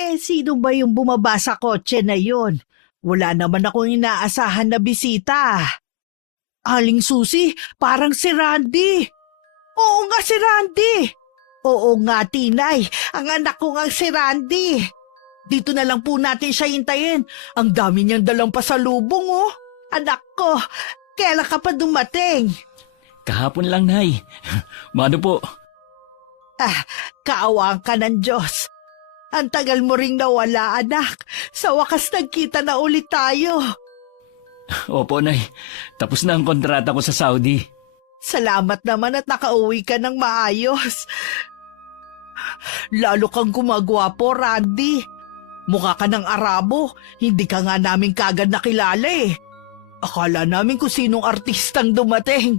Sino ba yung bumaba sa kotse na yon? Wala naman akong inaasahan na bisita. Aling Susi, parang si Randy. Oo nga si Randy. Oo nga, Tinay. Ang anak ko nga si Randy. Dito na lang po natin siya hintayin. Ang dami niyang dalang pasalubong, oh. Anak ko, kailan ka pa dumating? Kahapon lang, Nay. Mano po? Kaawaan ka ng Diyos. Ang tagal mo ring nawala, anak. Sa wakas nagkita na ulit tayo. Opo, Nay. Tapos na ang kontrata ko sa Saudi. Salamat naman at nakauwi ka ng maayos. Lalo kang gumagwapo, Randy. Mukha ka ng Arabo. Hindi ka nga namin kagad nakilala eh. Akala namin kung sinong artistang dumating.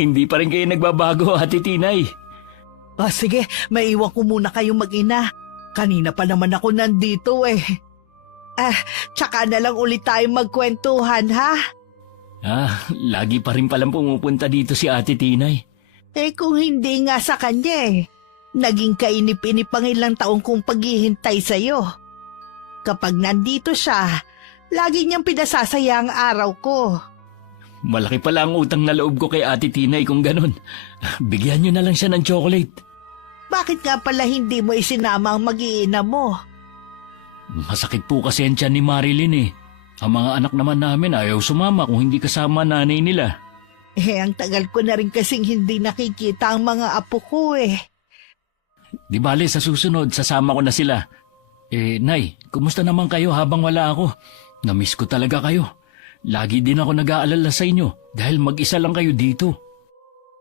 Hindi pa rin kayo nagbabago, Ate Tinay. Sige, maiwan ko muna kayong mag-ina. Kanina pa naman ako nandito eh. Tsaka na lang ulit tayong magkwentuhan, ha? Lagi pa rin palang pumupunta dito si Ate Tinay. Kung hindi nga sa kanya eh. Naging kainip-inip ang ilang taong kong paghihintay sa'yo. Kapag nandito siya, lagi niyang pinasasaya ang araw ko. Malaki pala ang utang na loob ko kay Ate Tinay kung ganun. Bigyan niyo na lang siya ng chocolate. Bakit nga pala hindi mo isinama ang mag-iina mo? Masakit po kasi ang tiyan ni Marilyn eh. Ang mga anak naman namin ayaw sumama kung hindi kasama nanay nila. Ang tagal ko na rin kasing hindi nakikita ang mga apo ko eh. Di bale, sa susunod, sasama ko na sila. Nay, kumusta naman kayo habang wala ako? Namiss ko talaga kayo. Lagi din ako nag-aalala sa inyo dahil mag-isa lang kayo dito.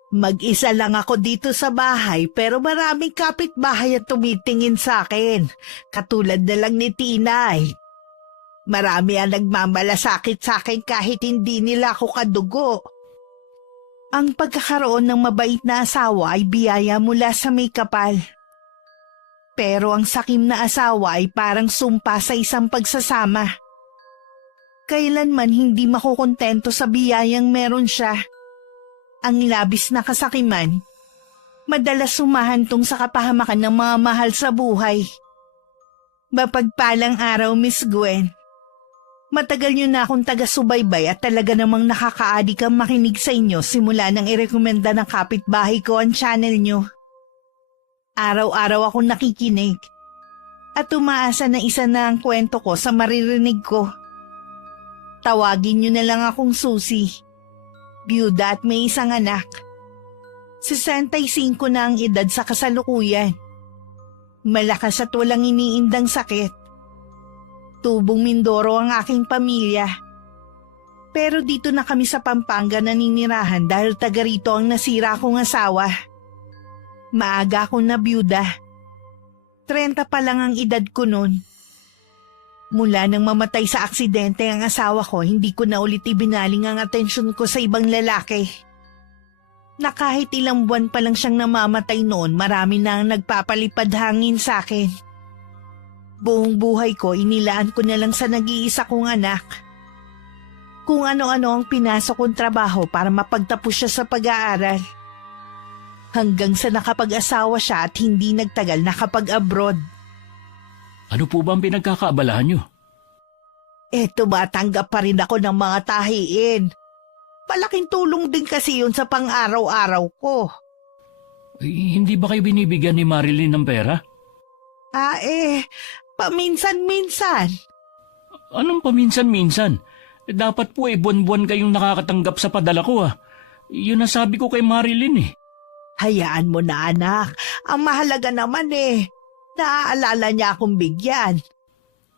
Mag-isa lang ako dito sa bahay pero maraming kapitbahay ang tumitingin sa akin. Katulad na lang ni Tinay. Marami ang nagmamalasakit sa akin kahit hindi nila ako kadugo. Ang pagkakaroon ng mabait na asawa ay biyaya mula sa may kapal. Pero ang sakim na asawa ay parang sumpa sa isang pagsasama. Kailanman hindi makukontento sa biyayang meron siya. Ang labis na kasakiman, madalas sumahantong sa kapahamakan ng mga mahal sa buhay. Mapagpalang araw, Miss Gwen. Matagal niyo na akong taga-subaybay at talaga namang nakakaadik ang makinig sa inyo simula nang irekomenda ng kapitbahay ko ang channel niyo. Araw-araw akong nakikinig at umaasa na isa na ang kwento ko sa maririnig ko. Tawagin niyo na lang akong Susi. Byuda at may isang anak. 65 na ang edad sa kasalukuyan. Malakas at walang iniindang sakit. Tubong Mindoro ang aking pamilya. Pero dito na kami sa Pampanga naninirahan dahil taga rito ang nasira kong asawa. Maaga akong nabyuda. 30 pa lang ang edad ko noon. Mula nang mamatay sa aksidente ang asawa ko, hindi ko na ulit ibinaling ang atensyon ko sa ibang lalaki. Na kahit ilang buwan pa lang siyang namamatay noon, marami na ang nagpapalipad hangin sa akin. Buong buhay ko, inilaan ko na lang sa nag-iisa kong anak. Kung ano-ano ang pinasok kong trabaho para mapagtapos siya sa pag-aaral. Hanggang sa nakapag-asawa siya at hindi nagtagal nakapag-abroad. Ano po ba ang pinagkakaabalahan niyo? Tumatanggap pa rin ako ng mga tahiin. Malaking tulong din kasi yun sa pang-araw-araw ko. Hindi ba kayo binibigyan ni Marilyn ng pera? Paminsan-minsan. Anong paminsan-minsan? Dapat po buwan-buwan kayong nakakatanggap sa padala ko Yun ang sabi ko kay Marilyn eh. Hayaan mo na anak. Ang mahalaga naman naaalala niya akong bigyan.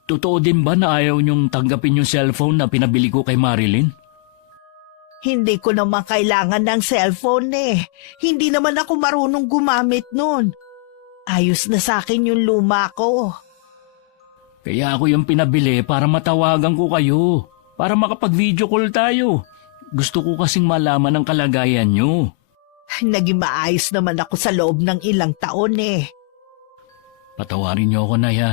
Totoo din ba na ayaw niyong tanggapin yung cellphone na pinabili ko kay Marilyn? Hindi ko naman kailangan ng cellphone Hindi naman ako marunong gumamit nun. Ayos na sa akin yung luma ko. Kaya ako yung pinabili para matawagan ko kayo. Para makapag-video call tayo. Gusto ko kasing malaman ang kalagayan niyo. Naging maayos naman ako sa loob ng ilang taon Patawarin niyo ako, Nay.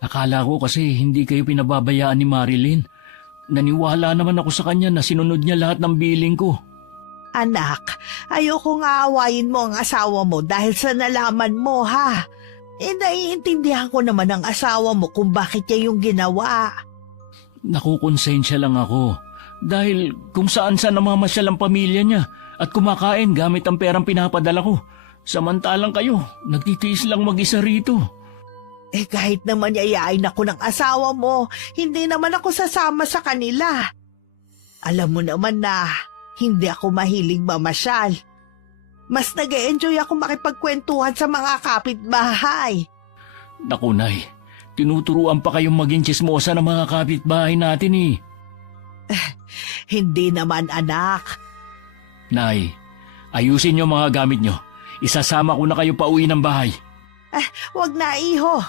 Akala ko kasi hindi kayo pinababayaan ni Marilyn. Naniwala naman ako sa kanya na sinunod niya lahat ng billing ko. Anak, ayokong aawayin mo ang asawa mo dahil sa nalaman mo Naiintindihan ko naman ang asawa mo kung bakit niya yung ginawa. Nakukonsensya lang ako. Dahil kung saan-saan namamasyal ang pamilya niya at kumakain gamit ang perang pinapadala ko. Samantalang kayo, nagtitiis lang mag-isa rito. Kahit naman yayain ako ng asawa mo, hindi naman ako sasama sa kanila. Alam mo naman na hindi ako mahilig mamasyal. Mas nag-e-enjoy ako makipagkwentuhan sa mga kapitbahay. Naku, Nay, tinuturuan pa kayong maging tsismosa ng mga kapitbahay natin eh. Hindi naman, anak. Nay, ayusin niyo mga gamit niyo. Isasama ko na kayo pauwi ng bahay. Wag na, iho.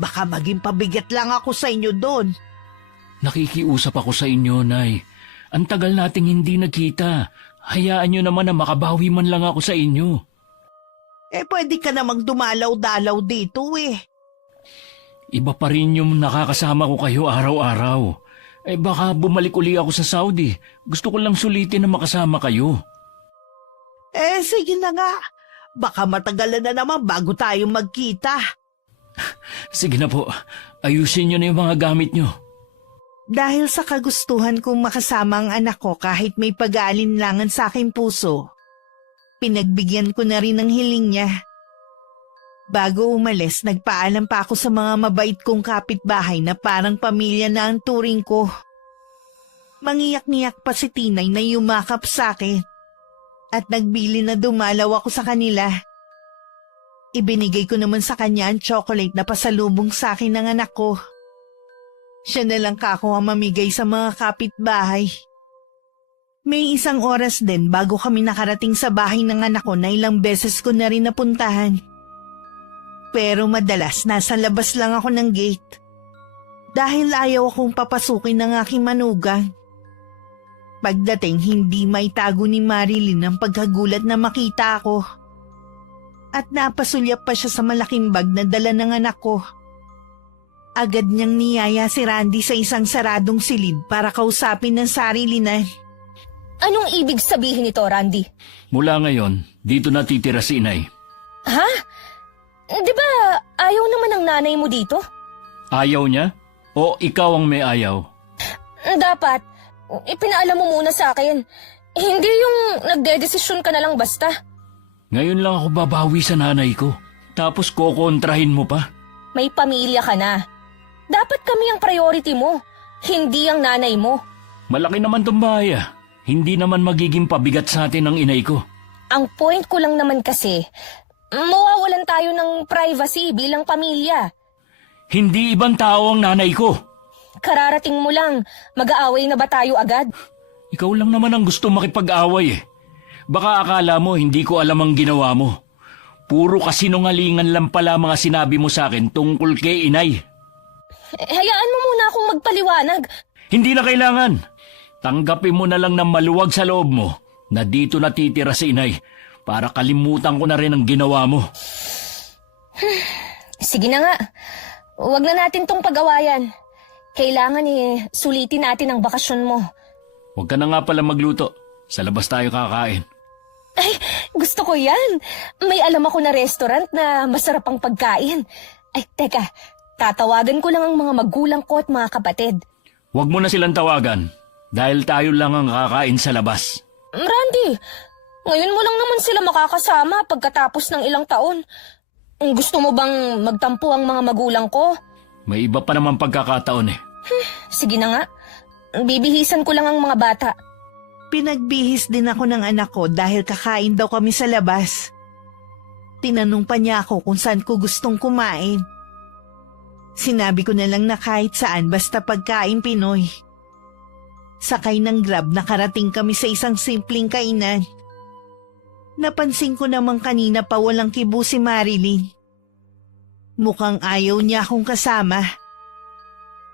Baka maging pabigat lang ako sa inyo doon. Nakikiusap ako sa inyo, Nay. Ang tagal nating hindi nagkita. Hayaan niyo naman na makabawi man lang ako sa inyo. Pwede ka namang dumalaw-dalaw dito eh. Iba pa rin yung nakakasama ko kayo araw-araw. Baka bumalik uli ako sa Saudi. Gusto ko lang sulitin na makasama kayo. Sige na nga. Baka matagalan na naman bago tayo magkita. Sige na po, ayusin niyo na yung mga gamit niyo. Dahil sa kagustuhan kong makasama ang anak ko kahit may pag-aalinlangan sa aking puso, pinagbigyan ko na rin ang hiling niya. Bago umalis, nagpaalam pa ako sa mga mabait kong kapitbahay na parang pamilya na ang turing ko. Mangiyak-ngiyak pa si Tinay na yumakap sa akin at nagbili na dumalaw ako sa kanila. Ibinigay ko naman sa kanya ang chocolate na pasalubong sa akin ng anak ko. Siya na lang kako ang mamigay sa mga kapitbahay. May isang oras din bago kami nakarating sa bahay ng anak ko na ilang beses ko na rin napuntahan. Pero madalas nasa labas lang ako ng gate. Dahil ayaw akong papasukin ng aking manugang. Pagdating hindi maitago ni Marilyn ang pagkagulat na makita ako. At napasulyap pa siya sa malaking bag na dala ng anak ko. Agad niyang niyaya si Randy sa isang saradong silid para kausapin ng sarili na. Anong ibig sabihin nito, Randy? Mula ngayon, dito natitira si Inay. Ha? Di ba ayaw naman ng nanay mo dito? Ayaw niya? O ikaw ang may ayaw? Dapat, ipinaalam mo muna sa akin. Hindi yung nagdedesisyon ka na lang basta. Ngayon lang ako babawi sa nanay ko. Tapos kokontrahin mo pa? May pamilya ka na. Dapat kami ang priority mo, hindi ang nanay mo. Malaki naman tong bahay ah. Hindi naman magiging pabigat sa atin ang inay ko. Ang point ko lang naman kasi, mawawalan tayo ng privacy bilang pamilya. Hindi ibang tao ang nanay ko. Kararating mo lang, mag-aaway na ba tayo agad? Ikaw lang naman ang gusto makipag-away eh. Baka akala mo hindi ko alam ang ginawa mo. Puro kasinungalingan lang pala mga sinabi mo sa akin tungkol kay Inay. Hayaan mo muna akong magpaliwanag. Hindi na kailangan. Tanggapin mo na lang na maluwag sa loob mo na dito natitira si Inay para kalimutan ko na rin ang ginawa mo. Sige na nga. Huwag na natin tong pag-awayan. Kailangan sulitin natin ang bakasyon mo. Huwag ka na nga pala magluto. Sa labas tayo kakain. Ay, gusto ko yan. May alam ako na restaurant na masarap ang pagkain. Ay, teka. Tatawagan ko lang ang mga magulang ko at mga kapatid. Huwag mo na silang tawagan dahil tayo lang ang kakain sa labas. Randy, ngayon mo lang naman sila makakasama pagkatapos ng ilang taon. Gusto mo bang magtampo ang mga magulang ko? May iba pa naman pagkakataon eh. Sige na nga. Bibihisan ko lang ang mga bata. Pinagbihis din ako ng anak ko dahil kakain daw kami sa labas. Tinanong pa niya ako kung saan ko gustong kumain. Sinabi ko na lang na kahit saan basta pagkain Pinoy. Sakay ng Grab nakarating kami sa isang simpleng kainan. Napansin ko namang kanina pa walang kibo si Marilyn. Mukhang ayaw niya akong kasama.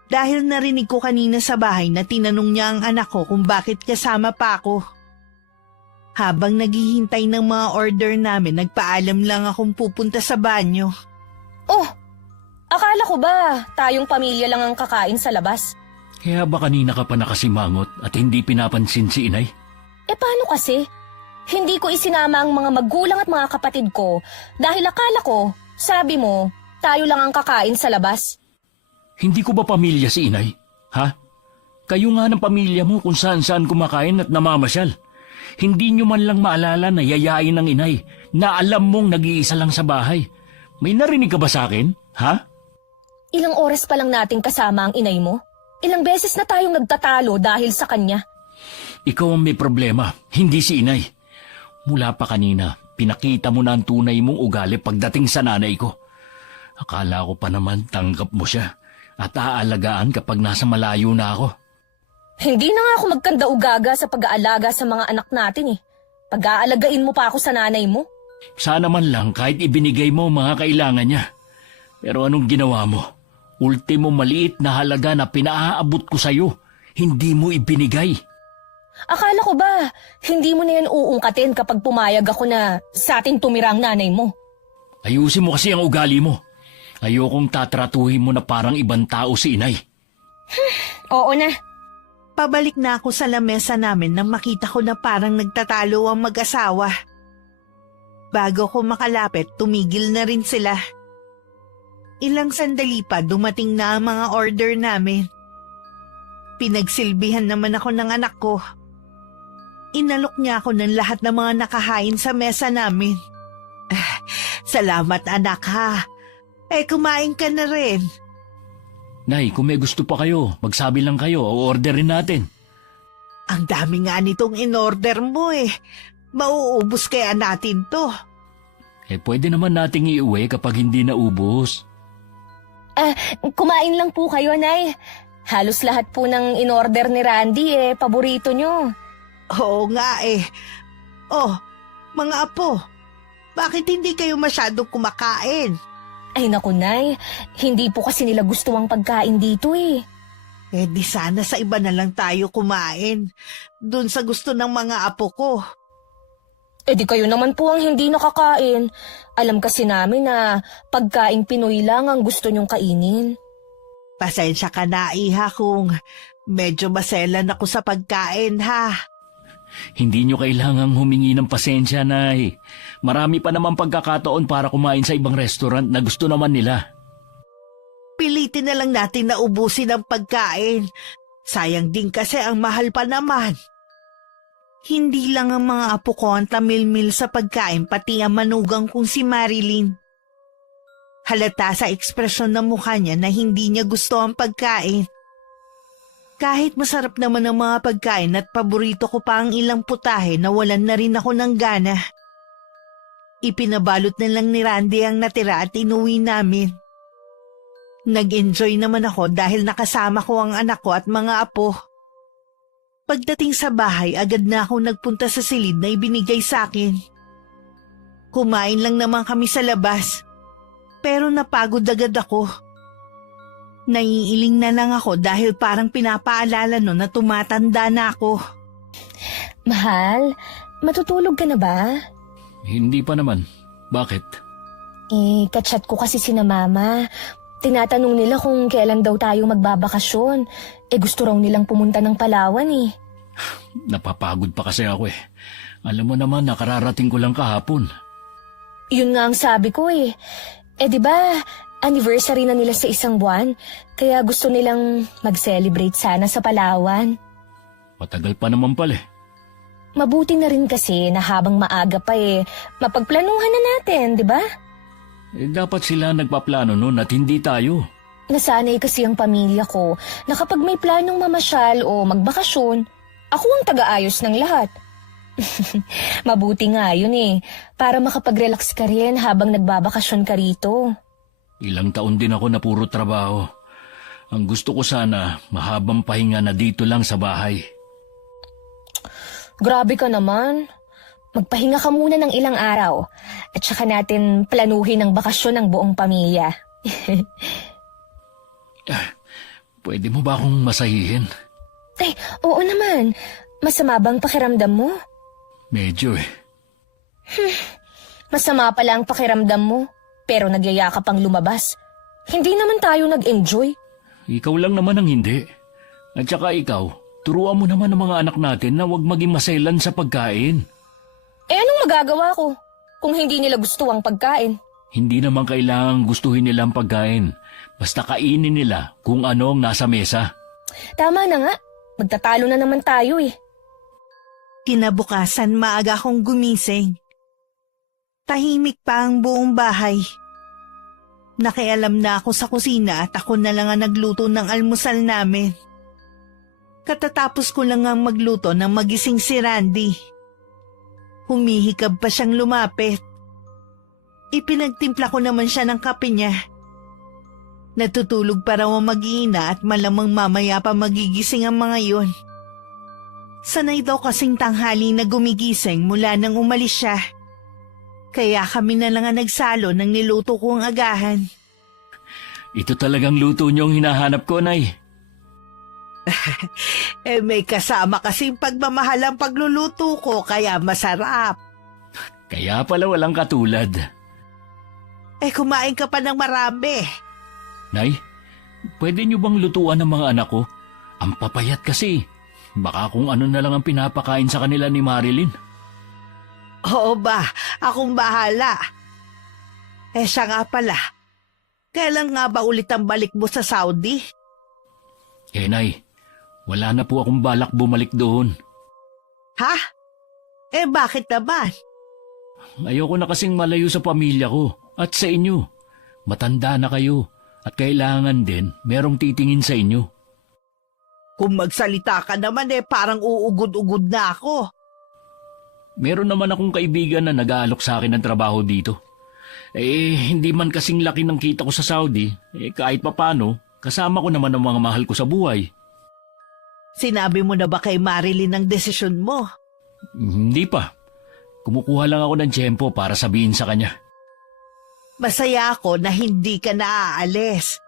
Dahil narinig ko kanina sa bahay na tinanong niya ang anak ko kung bakit kasama pa ako. Habang naghihintay ng mga order namin, nagpaalam lang akong pupunta sa banyo. Oh, akala ko ba tayong pamilya lang ang kakain sa labas? Kaya ba kanina ka pa nakasimangot at hindi pinapansin si Inay? Paano kasi? Hindi ko isinama ang mga magulang at mga kapatid ko dahil akala ko, sabi mo, tayo lang ang kakain sa labas. Hindi ko ba pamilya si inay? Ha? Kayo nga ng pamilya mo kung saan-saan kumakain at namamasyal. Hindi nyo man lang maalala na yayain ng inay na alam mong nag-iisa lang sa bahay. May narinig ka ba sa akin? Ha? Ilang oras pa lang nating kasama ang inay mo? Ilang beses na tayong nagtatalo dahil sa kanya. Ikaw ang may problema, hindi si inay. Mula pa kanina, pinakita mo na ang tunay mong ugali pagdating sa nanay ko. Akala ko pa naman tanggap mo siya at aalagaan kapag nasa malayo na ako. Hindi na nga ako magkanda-ugaga sa pag-aalaga sa mga anak natin eh. Pag-aalagain mo pa ako sa nanay mo. Sana man lang kahit ibinigay mo ang mga kailangan niya. Pero anong ginawa mo? Ultimo maliit na halaga na pinaaabot ko sa'yo, hindi mo ibinigay. Akala ko ba, hindi mo na yan uungkatin kapag pumayag ako na sa atin tumira ang nanay mo? Ayusin mo kasi ang ugali mo. Ayokong tatratuhin mo na parang ibang tao si inay. Oo na. Pabalik na ako sa lamesa namin nang makita ko na parang nagtatalo ang mag-asawa. Bago ko makalapit, tumigil na rin sila. Ilang sandali pa dumating na ang mga order namin. Pinagsilbihan naman ako ng anak ko. Inalok niya ako ng lahat ng mga nakahain sa mesa namin. Salamat anak ha. Kumain ka na rin. Nay, kung may gusto pa kayo, magsabi lang kayo o orderin natin. Ang dami nga nitong in-order mo Mauubos kaya natin to. Pwede naman nating iuwi kapag hindi naubos. Kumain lang po kayo, Nay. Halos lahat po ng in-order ni Randy paborito nyo. Oo nga Oh, mga apo, bakit hindi kayo masyadong kumakain? Ay naku, Nay. Hindi po kasi nila gusto ang pagkain dito Di sana sa iba na lang tayo kumain. Doon sa gusto ng mga apo ko. Di kayo naman po ang hindi nakakain. Alam kasi namin na pagkain Pinoy lang ang gusto nyong kainin. Pasensya ka na, iha, kung medyo maselan ako sa pagkain, ha? Hindi nyo kailangang humingi ng pasensya, Nay. Marami pa naman pagkakataon para kumain sa ibang restaurant na gusto naman nila. Pilitin na lang natin na ubusin ang pagkain. Sayang din kasi ang mahal pa naman. Hindi lang ang mga apo ko ang tamilmil sa pagkain, pati ang manugang kong si Marilyn. Halata sa ekspresyon ng mukha niya na hindi niya gusto ang pagkain. Kahit masarap naman ang mga pagkain at paborito ko pa ang ilang putahe, nawalan na rin ako ng gana. Ipinabalot na lang ni Randy ang natira at inuwi namin. Nag-enjoy naman ako dahil nakasama ko ang anak ko at mga apo. Pagdating sa bahay, agad na ako nagpunta sa silid na ibinigay sa akin. Kumain lang naman kami sa labas, pero napagod agad ako. Naiiling na lang ako dahil parang pinapaalala no na tumatanda na ako. Mahal, matutulog ka na ba? Hindi pa naman. Bakit? Kachat ko kasi sina Mama. Tinatanong nila kung kailan daw tayo magbabakasyon. Gusto raw nilang pumunta ng Palawan Napapagod pa kasi ako Alam mo naman, nakararating ko lang kahapon. Yun nga ang sabi ko di ba, anniversary na nila sa isang buwan, kaya gusto nilang mag-celebrate sana sa Palawan. Matagal pa naman pala Mabuti na rin kasi na habang maaga pa mapagplanuhan na natin, di ba? Dapat sila nagpaplano nun at hindi tayo. Nasanay kasi ang pamilya ko na kapag may planong mamasyal o magbakasyon, ako ang taga-ayos ng lahat. Mabuti nga yun para makapag-relax ka rin habang nagbabakasyon ka rito. Ilang taon din ako na puro trabaho. Ang gusto ko sana, mahabang pahinga na dito lang sa bahay. Grabe ka naman. Magpahinga ka muna ng ilang araw at saka natin planuhin ang bakasyon ng buong pamilya. Pwede mo ba akong masahihin? Oo naman. Masama bang pakiramdam mo? Medyo Masama pala ang pakiramdam mo, pero nagyaya ka pang lumabas. Hindi naman tayo nag-enjoy. Ikaw lang naman ang hindi. At saka ikaw, turuan mo naman ang mga anak natin na huwag maging maselan sa pagkain. Anong magagawa ko kung hindi nila gusto ang pagkain? Hindi naman kailangang gustuhin nilang pagkain. Basta kainin nila kung ano ang nasa mesa. Tama na nga. Magtatalo na naman tayo eh. Kinabukasan maaga akong gumising. Tahimik pa ang buong bahay. Nakialam na ako sa kusina at ako na lang ang nagluto ng almusal namin. Katatapos ko lang ang magluto nang magising si Randy. Humihikab pa siyang lumapit. Ipinagtimpla ko naman siya ng kape niya. Natutulog pa raw ang mag-iina at malamang mamaya pa magigising ang mga yon. Sanay daw kasing tanghali na gumigising mula nang umalis siya. Kaya kami na lang ang nagsalo ng niluto kong agahan. Ito talagang luto niyong hinahanap ko, Nay. May kasama kasing pagmamahal ang pagluluto ko kaya masarap. Kaya pala walang katulad. Kumain ka pa ng marami. Nay, pwede niyo bang lutuan ng mga anak ko? Ang papayat kasi. Baka kung ano na lang ang pinapakain sa kanila ni Marilyn. Oo ba, akong bahala. Siya nga pala. Kailan nga ba ulit ang balik mo sa Saudi? Nay, wala na po akong balak bumalik doon. Ha? Bakit naman? Ayoko na kasing malayo sa pamilya ko at sa inyo. Matanda na kayo at kailangan din merong titingin sa inyo. Kung magsalita ka naman parang uugod-ugod na ako. Meron naman akong kaibigan na nag-aalok sa akin ng trabaho dito. Hindi man kasing laki ng kita ko sa Saudi, kahit papano, kasama ko naman ang mga mahal ko sa buhay. Sinabi mo na ba kay Marilyn ang desisyon mo? Hindi pa. Kumukuha lang ako ng tiyempo para sabihin sa kanya. Masaya ako na hindi ka naaalis.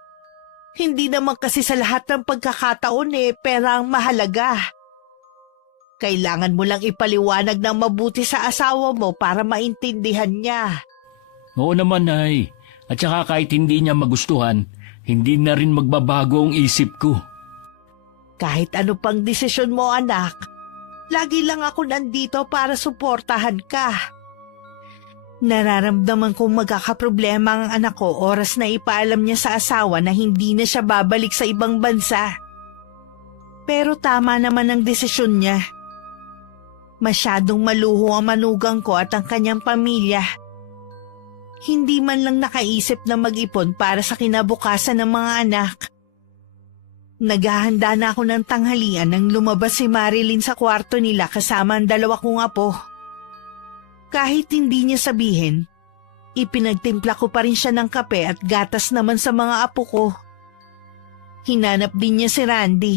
Hindi naman kasi sa lahat ng pagkakataon pera ang mahalaga. Kailangan mo lang ipaliwanag ng mabuti sa asawa mo para maintindihan niya. Oo naman, Nay. At saka kahit hindi niya magustuhan, hindi na rin magbabago ang isip ko. Kahit ano pang desisyon mo, anak, lagi lang ako nandito para suportahan ka. Nararamdaman kong magkakaproblema ang anak ko oras na ipaalam niya sa asawa na hindi na siya babalik sa ibang bansa. Pero tama naman ang desisyon niya. Masyadong maluho ang manugang ko at ang kanyang pamilya. Hindi man lang nakaisip na mag-ipon para sa kinabukasan ng mga anak. Naghahanda na ako ng tanghalian nang lumabas si Marilyn sa kwarto nila kasama ang dalawa kong apo. Kahit hindi niya sabihin, ipinagtimpla ko pa rin siya ng kape at gatas naman sa mga apo ko. Hinanap din niya si Randy.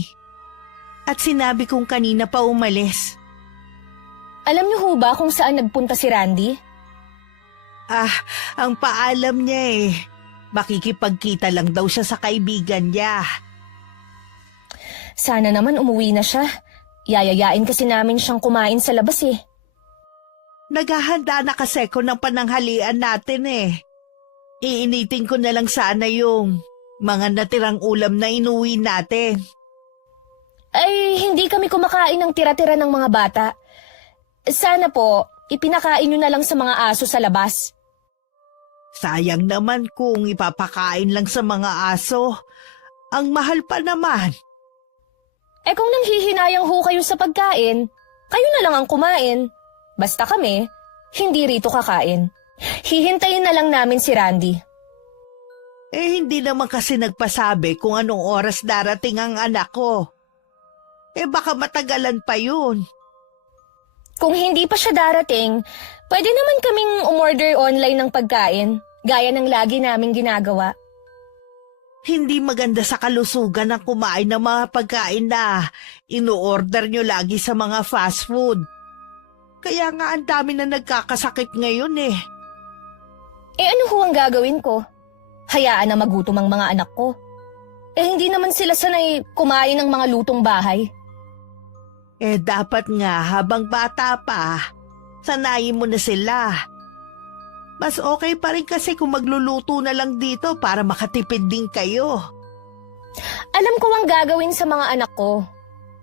At sinabi kong kanina pa umalis. Alam niyo ho ba kung saan nagpunta si Randy? Ang paalam niya makikipagkita lang daw siya sa kaibigan niya. Sana naman umuwi na siya. Yayayain kasi namin siyang kumain sa labas Naghahanda na kasi ko ng pananghalian natin Iinitin ko na lang sana yung mga natirang ulam na inuwi natin. Ay, hindi kami kumakain ng tira-tira ng mga bata. Sana po, ipinakain niyo na lang sa mga aso sa labas. Sayang naman kung ipapakain lang sa mga aso. Ang mahal pa naman. Kung nanghihinayang ho kayo sa pagkain, kayo na lang ang kumain. Basta kami, hindi rito kakain. Hihintayin na lang namin si Randy. Hindi naman kasi nagpasabi kung anong oras darating ang anak ko. Baka matagalan pa yun. Kung hindi pa siya darating, pwede naman kaming umorder online ng pagkain, gaya ng lagi naming ginagawa. Hindi maganda sa kalusugan ang kumain ng mga pagkain na ino-order nyo lagi sa mga fast food. Kaya nga ang dami na nagkakasakit ngayon Ano ho ang gagawin ko? Hayaan na magutom ang mga anak ko. Hindi naman sila sanay kumain ng mga lutong bahay. Dapat nga habang bata pa, sanayin mo na sila. Mas okay pa rin kasi kung magluluto na lang dito para makatipid din kayo. Alam ko ang gagawin sa mga anak ko.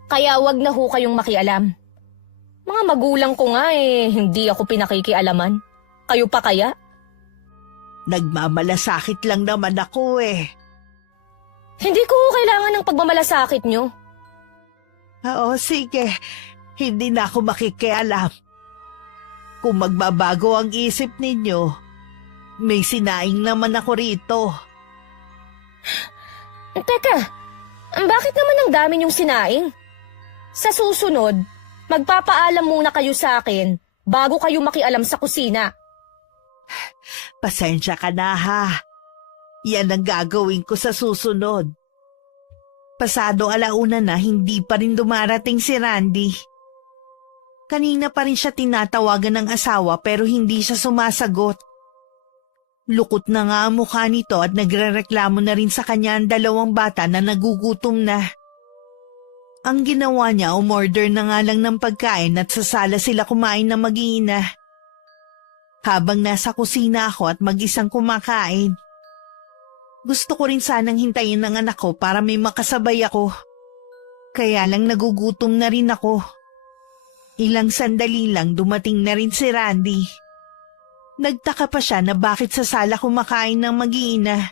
Kaya wag na ho kayong makialam. Mga magulang ko nga hindi ako pinakikialaman. Kayo pa kaya? Nagmamalasakit lang naman ako eh. Hindi ko kailangan ng pagmamalasakit nyo. Oo, sige. Hindi na ako makikialam. Kung magbabago ang isip ninyo, may sinaing naman ako rito. Teka, bakit naman ang dami niyong sinaing? Sa susunod, magpapaalam muna kayo sa akin bago kayo makialam sa kusina. Pasensya ka na ha. Yan ang gagawin ko sa susunod. Pasado alauna na, hindi pa rin dumarating si Randy. Kanina pa rin siya tinatawagan ng asawa pero hindi siya sumasagot. Lukot na nga ang mukha nito at nagrereklamo na rin sa kanya ang 2 bata na nagugutom na. Ang ginawa niya, umorder na nga lang ng pagkain at sa sala sila kumain na mag-iina. Habang nasa kusina ako at mag-isang kumakain. Gusto ko rin sanang hintayin ng anak ko para may makasabay ako. Kaya lang nagugutom na rin ako. Ilang sandali lang dumating na rin si Randy. Nagtaka pa siya na bakit sa sala kumakain ng mag-iina.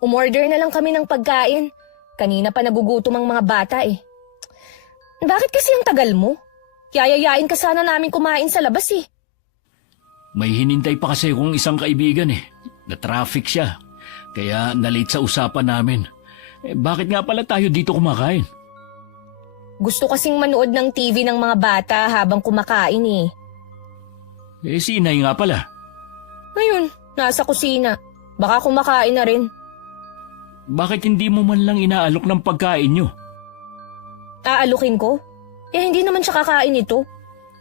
Umorder na lang kami ng pagkain. Kanina pa nagugutom ang mga bata eh. Bakit kasi ang tagal mo? Yayayain ka sana namin kumain sa labas eh. May hinintay pa kasi akong isang kaibigan eh. Na-traffic siya. Kaya nalate sa usapan namin. Bakit nga pala tayo dito kumakain? Gusto kasing manood ng TV ng mga bata habang kumakain eh. Si Inay nga pala. Ngayon, nasa kusina. Baka kumakain na rin. Bakit hindi mo man lang inaalok ng pagkain nyo? Aalukin ko? Hindi naman siya kakain ito.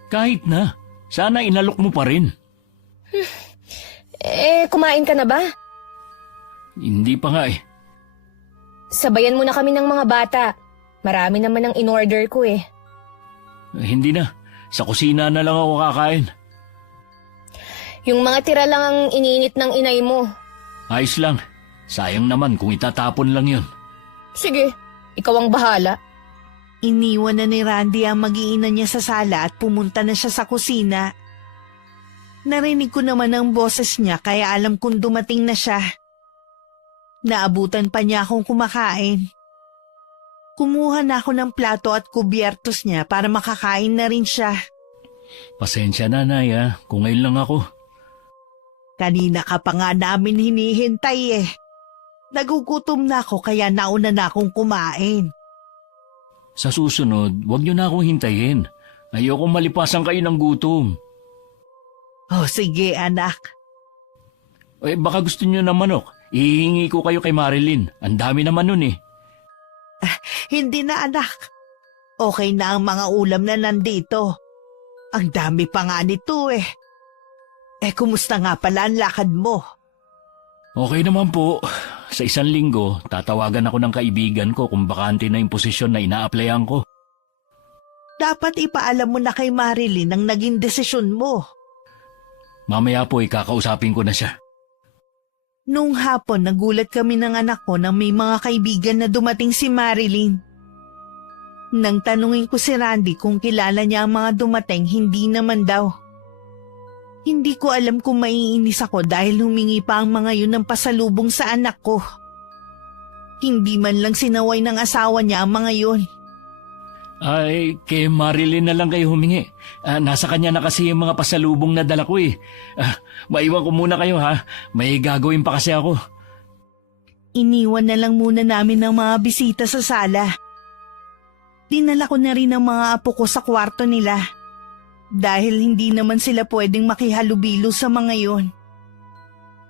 Kahit na. Sana inalok mo pa rin. Kumain ka na ba? Hindi pa nga eh. Sabayan mo na kami ng mga bata. Marami naman ang in-order ko eh. Hindi na. Sa kusina na lang ako kakain. Yung mga tira lang ang ininit ng inay mo. Ayos lang. Sayang naman kung itatapon lang yun. Sige, ikaw ang bahala. Iniwan na ni Randy ang mag-iina niya sa sala at pumunta na siya sa kusina. Narinig ko naman ang boses niya kaya alam kong dumating na siya. Naabutan pa niya akong kumakain. Kumuha na ako ng plato at kubyertos niya para makakain na rin siya. Pasensya na, Nay, kung ngayon lang ako. Kanina ka pa nga namin hinihintay eh. Nagugutom na ako kaya nauna na akong kumain. Sa susunod, huwag niyo na akong hintayin. Ayokong malipasan kayo ng gutom. Oh, sige anak. Baka gusto niyo ng manok. Ihingi ko kayo kay Marilyn. Ang dami naman nun eh. Hindi na anak. Okay na ang mga ulam na nandito. Ang dami pa nga nito eh. Kumusta nga pala ang lakad mo? Okay naman po. Sa 1 linggo, tatawagan ako ng kaibigan ko kung bakante na yung posisyon na ina-applyan ko. Dapat ipaalam mo na kay Marilyn ang naging desisyon mo. Mamaya po kakausapin ko na siya. Noong hapon, nagulat kami ng anak ko na may mga kaibigan na dumating si Marilyn. Nang tanungin ko si Randy kung kilala niya ang mga dumating, hindi naman daw. Hindi ko alam kung maiinis ako dahil humingi pa ang mga yun ng pasalubong sa anak ko. Hindi man lang sinaway ng asawa niya ang mga yun. Ay, kay Marilyn na lang kayo humingi. Nasa kanya na kasi yung mga pasalubong na dala ko eh. Maiwan ko muna kayo ha. May gagawin pa kasi ako. Iniwan na lang muna namin ng mga bisita sa sala. Dinala ko na rin ang mga apo ko sa kwarto nila. Dahil hindi naman sila pwedeng makihalubilo sa mga yon.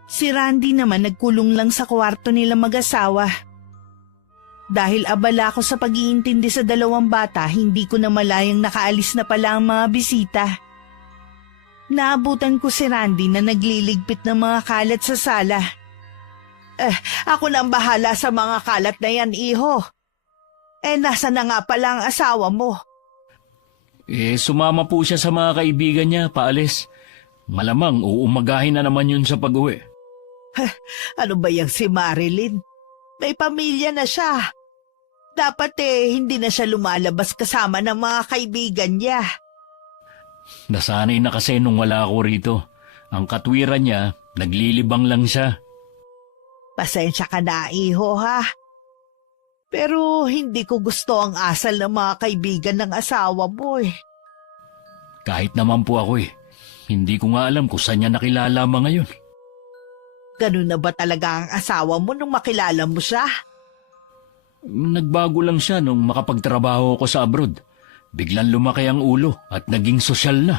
Si Randy naman nagkulong lang sa kwarto nila mag-asawa. Dahil abala ako sa pag-iintindi sa 2 bata, hindi ko na malayang nakaalis na pala ang mga bisita. Naabutan ko si Randy na nagliligpit ng mga kalat sa sala. Ako na ang bahala sa mga kalat na yan, iho. Nasa na nga pala ang asawa mo? Sumama po siya sa mga kaibigan niya, paalis. Malamang uumagahin na naman yun sa pag-uwi. Ano ba yung si Marilyn? May pamilya na siya. Dapat hindi na siya lumalabas kasama ng mga kaibigan niya. Nasanay na kasi nung wala ako rito. Ang katwiran niya, Naglilibang lang siya. Pasensya ka na, iho ha. Pero hindi ko gusto ang asal ng mga kaibigan ng asawa mo eh. Kahit naman po ako Hindi ko nga alam kung saan niya nakilala mga ngayon. Ganun na ba talaga ang asawa mo nung makilala mo siya? Nagbago lang siya nung makapagtrabaho ko sa abroad. Biglang lumaki ang ulo at naging sosyal na.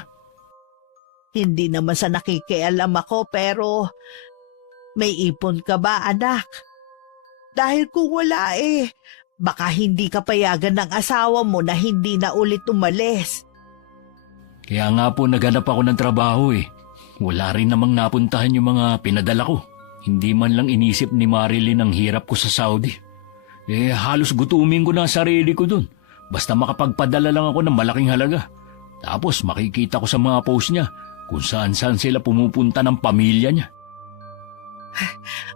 Hindi naman sa nakikialam ako pero may ipon ka ba anak? Dahil kung wala baka hindi ka payagan ng asawa mo na hindi na ulit umalis. Kaya nga po naghanap ako ng trabaho Wala rin namang napuntahan yung mga pinadala ko. Hindi man lang inisip ni Marilyn ang hirap ko sa Saudi. Halos gutumin ko na ang sarili ko dun. Basta makapagpadala lang ako ng malaking halaga. Tapos makikita ko sa mga post niya kung saan-saan sila pumupunta ng pamilya niya.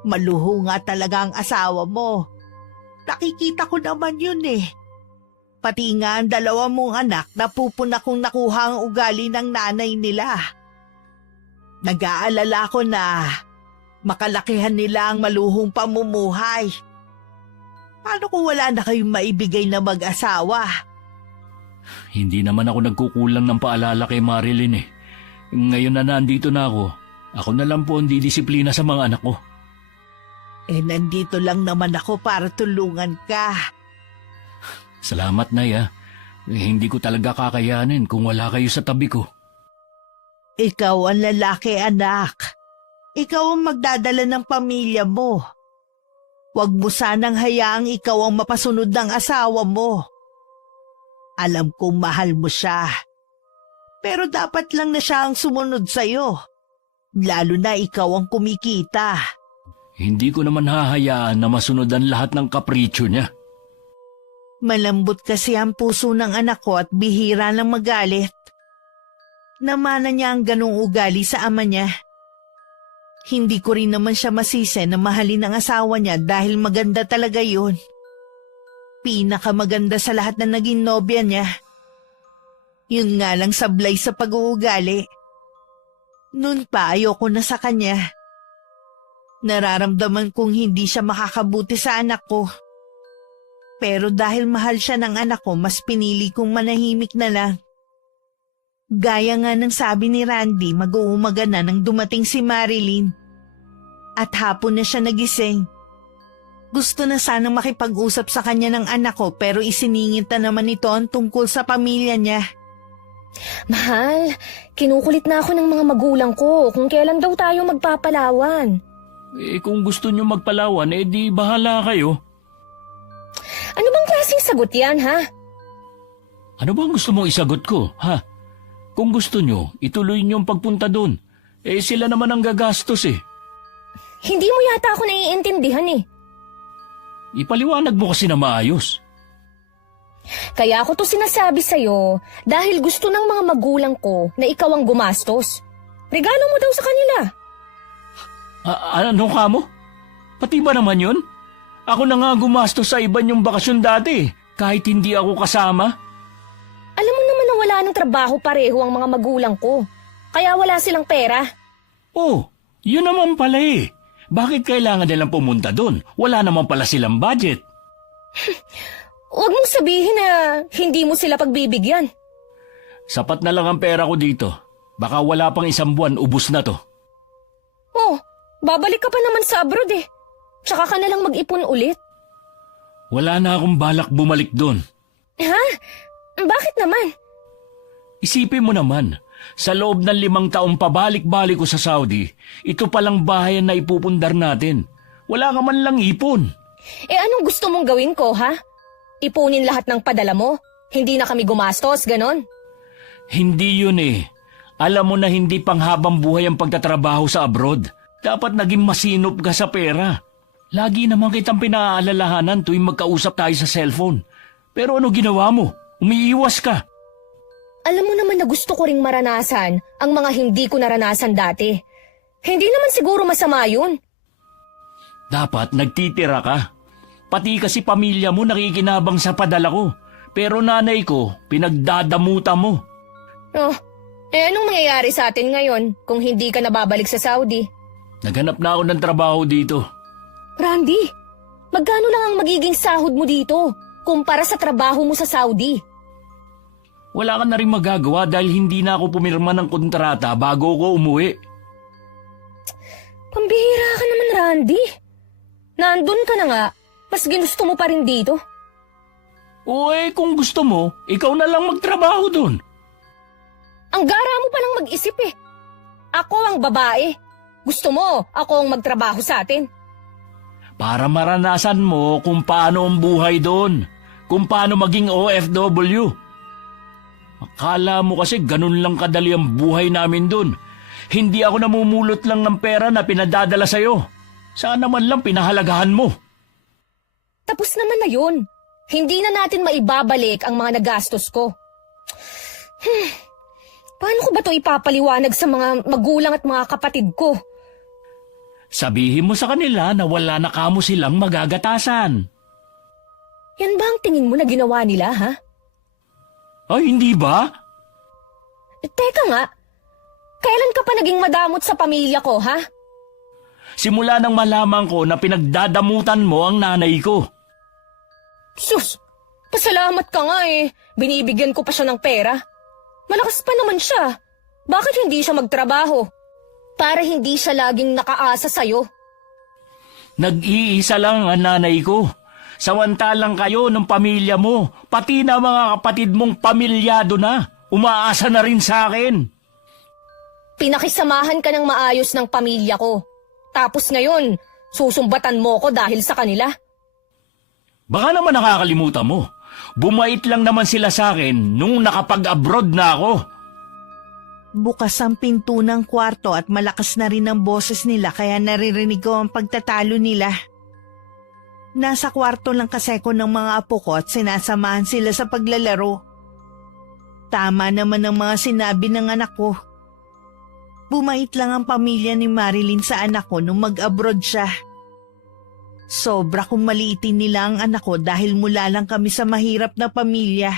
Maluho nga talaga ang asawa mo. Nakikita ko naman yun Pati nga ang dalawa mong anak napupuna kong nakuha ang ugali ng nanay nila. Nag-aalala ko na makalakihan nila ang maluhong pamumuhay. Paano kung wala na kayong maibigay na mag-asawa? Hindi naman ako nagkukulang ng paalala kay Marilyn Ngayon na nandito na ako na lang po ang didisiplina sa mga anak ko. Nandito lang naman ako para tulungan ka. Salamat, Nay Hindi ko talaga kakayanin kung wala kayo sa tabi ko. Ikaw ang lalaki, anak. Ikaw ang magdadala ng pamilya mo. Huwag mo sanang hayaang ikaw ang mapasunod ng asawa mo. Alam kong mahal mo siya. Pero dapat lang na siya ang sumunod sa'yo. Lalo na ikaw ang kumikita. Hindi ko naman hahayaan na masunod ang lahat ng kapritsyo niya. Malambot kasi ang puso ng anak ko at bihira lang magalit. Namana niya ang ganong ugali sa ama niya. Hindi ko rin naman siya masisi na mahalin ang asawa niya dahil maganda talaga yun. Pinakamaganda sa lahat na naging nobya niya. Yun nga lang sablay sa pag-uugali. Noon pa ayoko na sa kanya. Nararamdaman kong hindi siya makakabuti sa anak ko. Pero dahil mahal siya ng anak ko, mas pinili kong manahimik na lang. Gaya nga ng sabi ni Randy, mag-uumaga na nang dumating si Marilyn. At hapon na siya nagising. Gusto na sanang makipag-usap sa kanya ng anak ko pero isiningit na naman ito ang tungkol sa pamilya niya. Mahal, kinukulit na ako ng mga magulang ko kung kailan daw tayo magpapalawan. Kung gusto niyo magpalawan, di bahala kayo. Ano bang klaseng sagot yan, ha? Ano bang gusto mong isagot ko, ha? Kung gusto niyo, ituloy niyo ang pagpunta doon. Sila naman ang gagastos Hindi mo yata ako naiintindihan Ipaliwanag mo kasi na maayos. Kaya ako to sinasabi sa'yo dahil gusto ng mga magulang ko na ikaw ang gumastos. Regalo mo daw sa kanila. Ano ka mo? Pati ba naman yun? Ako na nga gumastos sa iba niyong bakasyon dati, kahit hindi ako kasama. Alam mo naman na wala ng trabaho pareho ang mga magulang ko. Kaya wala silang pera. Oh, yun naman pala Bakit kailangan nilang pumunta doon? Wala naman pala silang budget. Huwag mong sabihin na hindi mo sila pagbibigyan. Sapat na lang ang pera ko dito. Baka wala pang 1 buwan, ubus na to. Oh, babalik ka pa naman sa abroad Tsaka ka na lang mag-ipon ulit. Wala na akong balak bumalik doon. Ha? Bakit naman? Isipin mo naman, sa loob ng 5 taong pabalik-balik ko sa Saudi, ito palang bahayan na ipupundar natin. Wala ka man lang ipon. Anong gusto mong gawin ko, ha? Ipunin lahat ng padala mo? Hindi na kami gumastos, ganon? Hindi yun Alam mo na hindi panghabang buhay ang pagtatrabaho sa abroad. Dapat naging masinop ka sa pera. Lagi naman kitang pinaalalahanan tuwing magkausap tayo sa cellphone. Pero ano ginawa mo? Umiiwas ka. Alam mo naman na gusto ko ring maranasan ang mga hindi ko naranasan dati. Hindi naman siguro masama yun. Dapat nagtitira ka. Pati kasi pamilya mo nakikinabang sa padala ko. Pero nanay ko, pinagdadamuta mo. Oh, anong mangyayari sa atin ngayon kung hindi ka nababalik sa Saudi? Naghanap na ako ng trabaho dito. Randy, magkano lang ang magiging sahod mo dito kumpara sa trabaho mo sa Saudi? Wala ka na rin magagawa dahil hindi na ako pumirma ng kontrata bago ko umuwi. Pambihira ka naman, Randy. Nandun ka na nga, mas ginusto mo pa rin dito. O kung gusto mo, ikaw na lang magtrabaho doon. Ang gara mo palang mag-isip eh. Ako ang babae. Gusto mo, ako ang magtrabaho sa atin. Para maranasan mo kung paano ang buhay doon. Kung paano maging OFW. Akala mo kasi ganun lang kadali ang buhay namin doon. Hindi ako namumulot lang ng pera na pinadadala sa'yo. Sana man lang pinahalagahan mo. Tapos naman na yun. Hindi na natin maibabalik ang mga nagastos ko. Paano ko ba ito ipapaliwanag sa mga magulang at mga kapatid ko? Sabihin mo sa kanila na wala na kamo silang magagatasan. Yan ba ang tingin mo na ginawa nila, ha? Ay, hindi ba? Teka nga, kailan ka pa naging madamot sa pamilya ko, ha? Simula nang malaman ko na pinagdadamutan mo ang nanay ko. Sus, pasalamat ka nga eh. Binibigyan ko pa siya ng pera. Malakas pa naman siya. Bakit hindi siya magtrabaho? Para hindi siya laging nakaasa sa'yo. Nag-iisa lang ang nanay ko. Samantalang kayo ng pamilya mo, pati na mga kapatid mong pamilyado na, umaasa na rin sa akin. Pinakisamahan ka ng maayos ng pamilya ko. Tapos ngayon, susumbatan mo ko dahil sa kanila. Baka naman nakakalimutan mo. Bumait lang naman sila sa akin nung nakapag-abroad na ako. Bukas ang pinto ng kwarto at malakas na rin ang boses nila kaya naririnig ko ang pagtatalo nila. Nasa kwarto lang kasi ko ng mga apo ko at sinasamahan sila sa paglalaro. Tama naman ang mga sinabi ng anak ko. Bumait lang ang pamilya ni Marilyn sa anak ko nung mag-abroad siya. Sobra kong maliitin nila ang anak ko dahil mula lang kami sa mahirap na pamilya.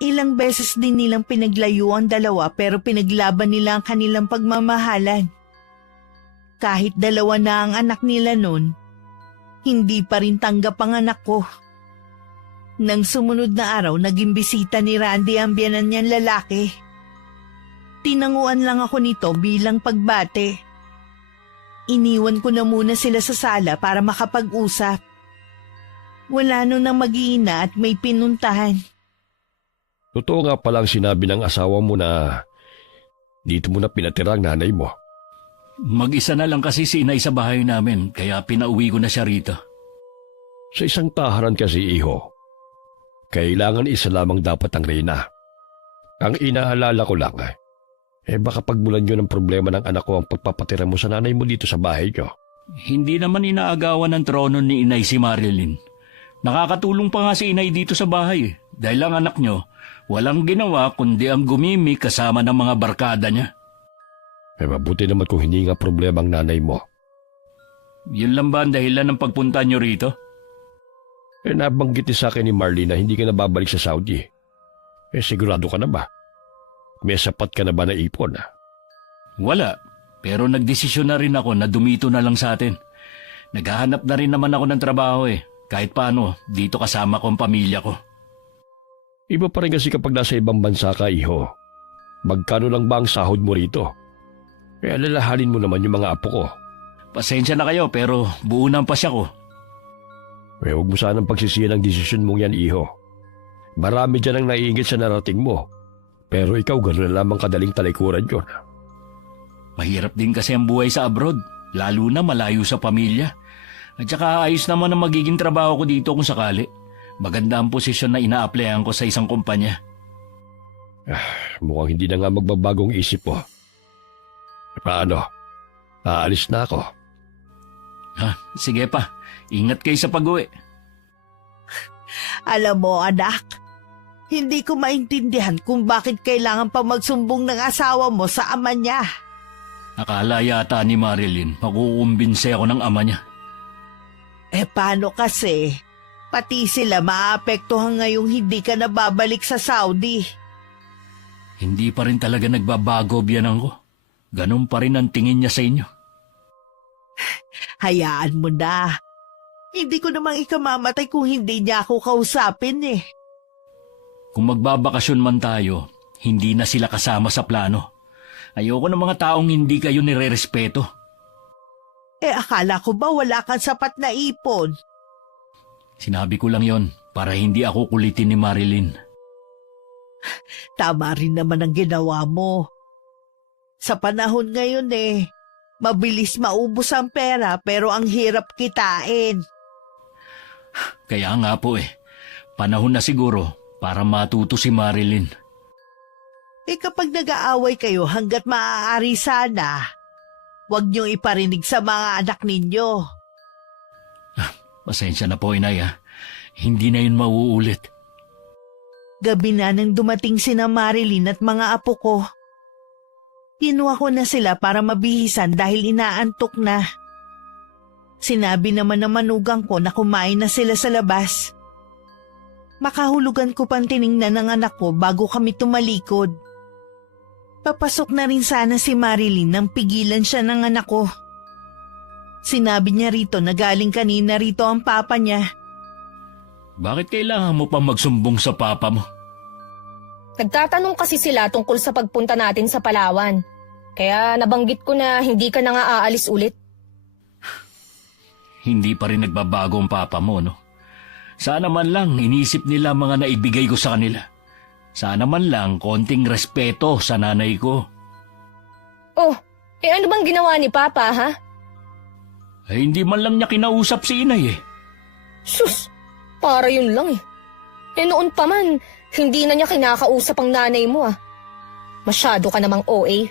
Ilang beses din nilang pinaglayo ang dalawa pero pinaglaban nila ang kanilang pagmamahalan. Kahit dalawa na ang anak nila noon, hindi pa rin tanggap ang anak ko. Nang sumunod na araw, naging bisita ni Randy ang biyanan niyang lalaki. Tinanguan lang ako nito bilang pagbate. Iniwan ko na muna sila sa sala para makapag-usap. Wala nun nang mag-iina at may pinuntahan. Totoo nga palang sinabi ng asawa mo na dito mo na pinatira ang nanay mo. Mag-isa na lang kasi si inay sa bahay namin, kaya pinauwi ko na siya rito. Sa isang tahanan kasi, iho, kailangan isa lamang dapat ang reyna. Ang inaalala ko lang, baka pagmulan nyo ng problema ng anak ko ang pagpapatira mo sa nanay mo dito sa bahay nyo. Hindi naman inaagawan ng trono ni inay si Marilyn. Nakakatulong pa nga si inay dito sa bahay dahil ang anak nyo walang ginawa kundi ang gumimi kasama ng mga barkada niya. Mabuti naman kung hindi nga problema ang nanay mo. Yun lang ba ang dahilan ng pagpunta nyo rito? Nabanggit ni sa akin ni Marlene na hindi ka na babalik sa Saudi. Sigurado ka na ba? May sapat ka na ba na ipon? Wala, pero nagdesisyon na rin ako na dumito na lang sa atin. Naghahanap na rin naman ako ng trabaho kahit paano dito kasama ko ang pamilya ko. Iba pa rin kasi kapag nasa ibang bansa ka, iho. Magkano lang ba ang sahod mo rito? Alalahanin mo naman yung mga apo ko. Pasensya na kayo pero buo na ang pasya ko. Huwag mo sanang pagsisiyan ang desisyon mong yan, iho. Marami dyan ang naiingit sa narating mo. Pero ikaw gano'n na lamang kadaling talikuran yun. Mahirap din kasi ang buhay sa abroad, lalo na malayo sa pamilya. At saka ayos naman ang magiging trabaho ko dito kung sakali. Maganda ang posisyon na ina-applyan ko sa isang kumpanya. Mukhang hindi na nga magbabagong isip mo. Paano? Aalis na ako. Sige pa. Ingat kayo sa pag-uwi. Alam mo anak, hindi ko maintindihan kung bakit kailangan pa magsumbong ng asawa mo sa ama niya. Akala yata ni Marilyn makukumbinse ako ng ama niya. Paano kasi? Pati sila maapektuhan ngayong hindi ka nababalik sa Saudi. Hindi pa rin talaga nagbabago biyanan ko. Ganun pa rin ang tingin niya sa inyo. Hayaan mo na. Hindi ko namang ikamamatay kung hindi niya ako kausapin eh. Kung magbabakasyon man tayo, hindi na sila kasama sa plano. Ayoko ng mga taong hindi kayo nirerespeto. Akala ko ba wala kang sapat na ipon? Sinabi ko lang yon para hindi ako kulitin ni Marilyn. Tama rin naman ang ginawa mo. Sa panahon ngayon mabilis maubos ang pera pero ang hirap kitain. Kaya nga po panahon na siguro para matuto si Marilyn. Kapag nag-aaway kayo hanggat maaari sana, huwag niyong iparinig sa mga anak ninyo. Pasensya na po, Inay. Hindi na yun mauulit. Gabi na nang dumating sina Marilyn at mga apo ko. Kinuha ko na sila para mabihisan dahil inaantok na. Sinabi naman ng manugang ko na kumain na sila sa labas. Makahulugan ko pang tiningnan ng anak ko bago kami tumalikod. Papasok na rin sana si Marilyn nang pigilan siya ng anak ko. Sinabi niya rito na galing kanina rito ang papa niya. Bakit kailangan mo pa magsumbong sa papa mo? Nagtatanong kasi sila tungkol sa pagpunta natin sa Palawan. Kaya nabanggit ko na hindi ka na nga aalis ulit. Hindi pa rin nagbabago ang papa mo, no? Sana man lang inisip nila mga naibigay ko sa kanila. Sana man lang konting respeto sa nanay ko. Oh, ano bang ginawa ni Papa, ha? Hindi man lang niya kinausap si Inay Sus, para yun lang noon pa man, hindi na niya kinakausap ang nanay mo Masyado ka namang OA.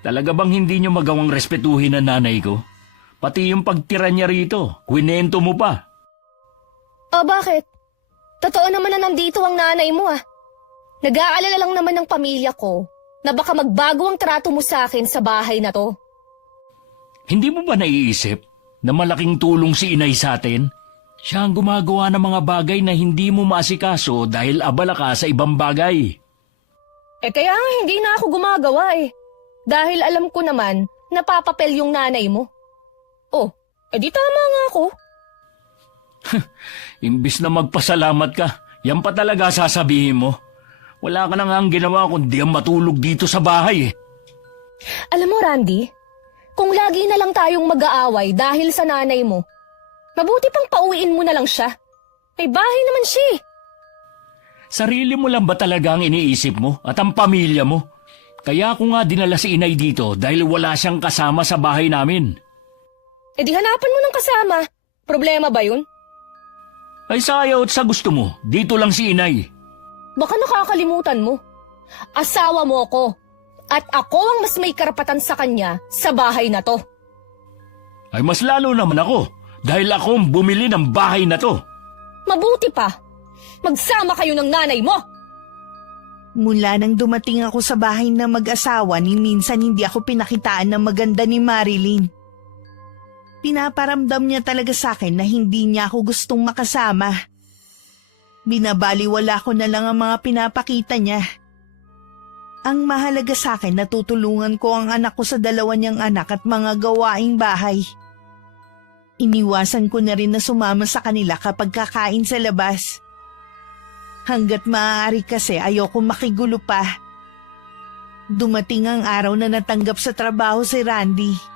Talaga bang hindi niyo magawang respetuhin ang nanay ko? Pati yung pagtira niya rito, kwinento mo pa. Bakit? Totoo naman na nandito ang nanay mo Nag-aalala lang naman ng pamilya ko na baka magbago ang trato mo sa akin sa bahay na to. Hindi mo ba naiisip na malaking tulong si Inay sa atin? Siya ang gumagawa ng mga bagay na hindi mo maasikaso dahil abala ka sa ibang bagay. Kaya nga hindi na ako gumagawa Dahil alam ko naman napapapel yung nanay mo. Di tama nga ako. Imbis na magpasalamat ka, yan pa talaga sasabihin mo. Wala ka na nga ang ginawa kundi ang matulog dito sa bahay Alam mo, Randy, kung lagi na lang tayong mag-aaway dahil sa nanay mo, mabuti pang pauwiin mo na lang siya. May bahay naman siya Sarili mo lang ba talaga ang iniisip mo at ang pamilya mo? Kaya ako nga dinala si Inay dito dahil wala siyang kasama sa bahay namin. Di hanapan mo ng kasama. Problema ba yun? Ay sayaw at sa gusto mo, dito lang si Inay. Baka nakakalimutan mo. Asawa mo ako. At ako ang mas may karapatan sa kanya sa bahay na to. Ay mas lalo naman ako dahil ako ang bumili ng bahay na to. Mabuti pa. Magsama kayo ng nanay mo. Mula nang dumating ako sa bahay na mag-asawa ni minsan hindi ako pinakitaan ng maganda ni Marilyn. Pinaparamdam niya talaga sa akin na hindi niya ako gustong makasama. Binabaliwala ko na lang ang mga pinapakita niya. Ang mahalaga sa akin na tutulungan ko ang anak ko sa dalawa niyang anak at mga gawaing bahay. Iniwasan ko na rin na sumama sa kanila kapag kakain sa labas. Hanggat maaari kasi ayoko makigulo pa. Dumating ang araw na natanggap sa trabaho si Randy.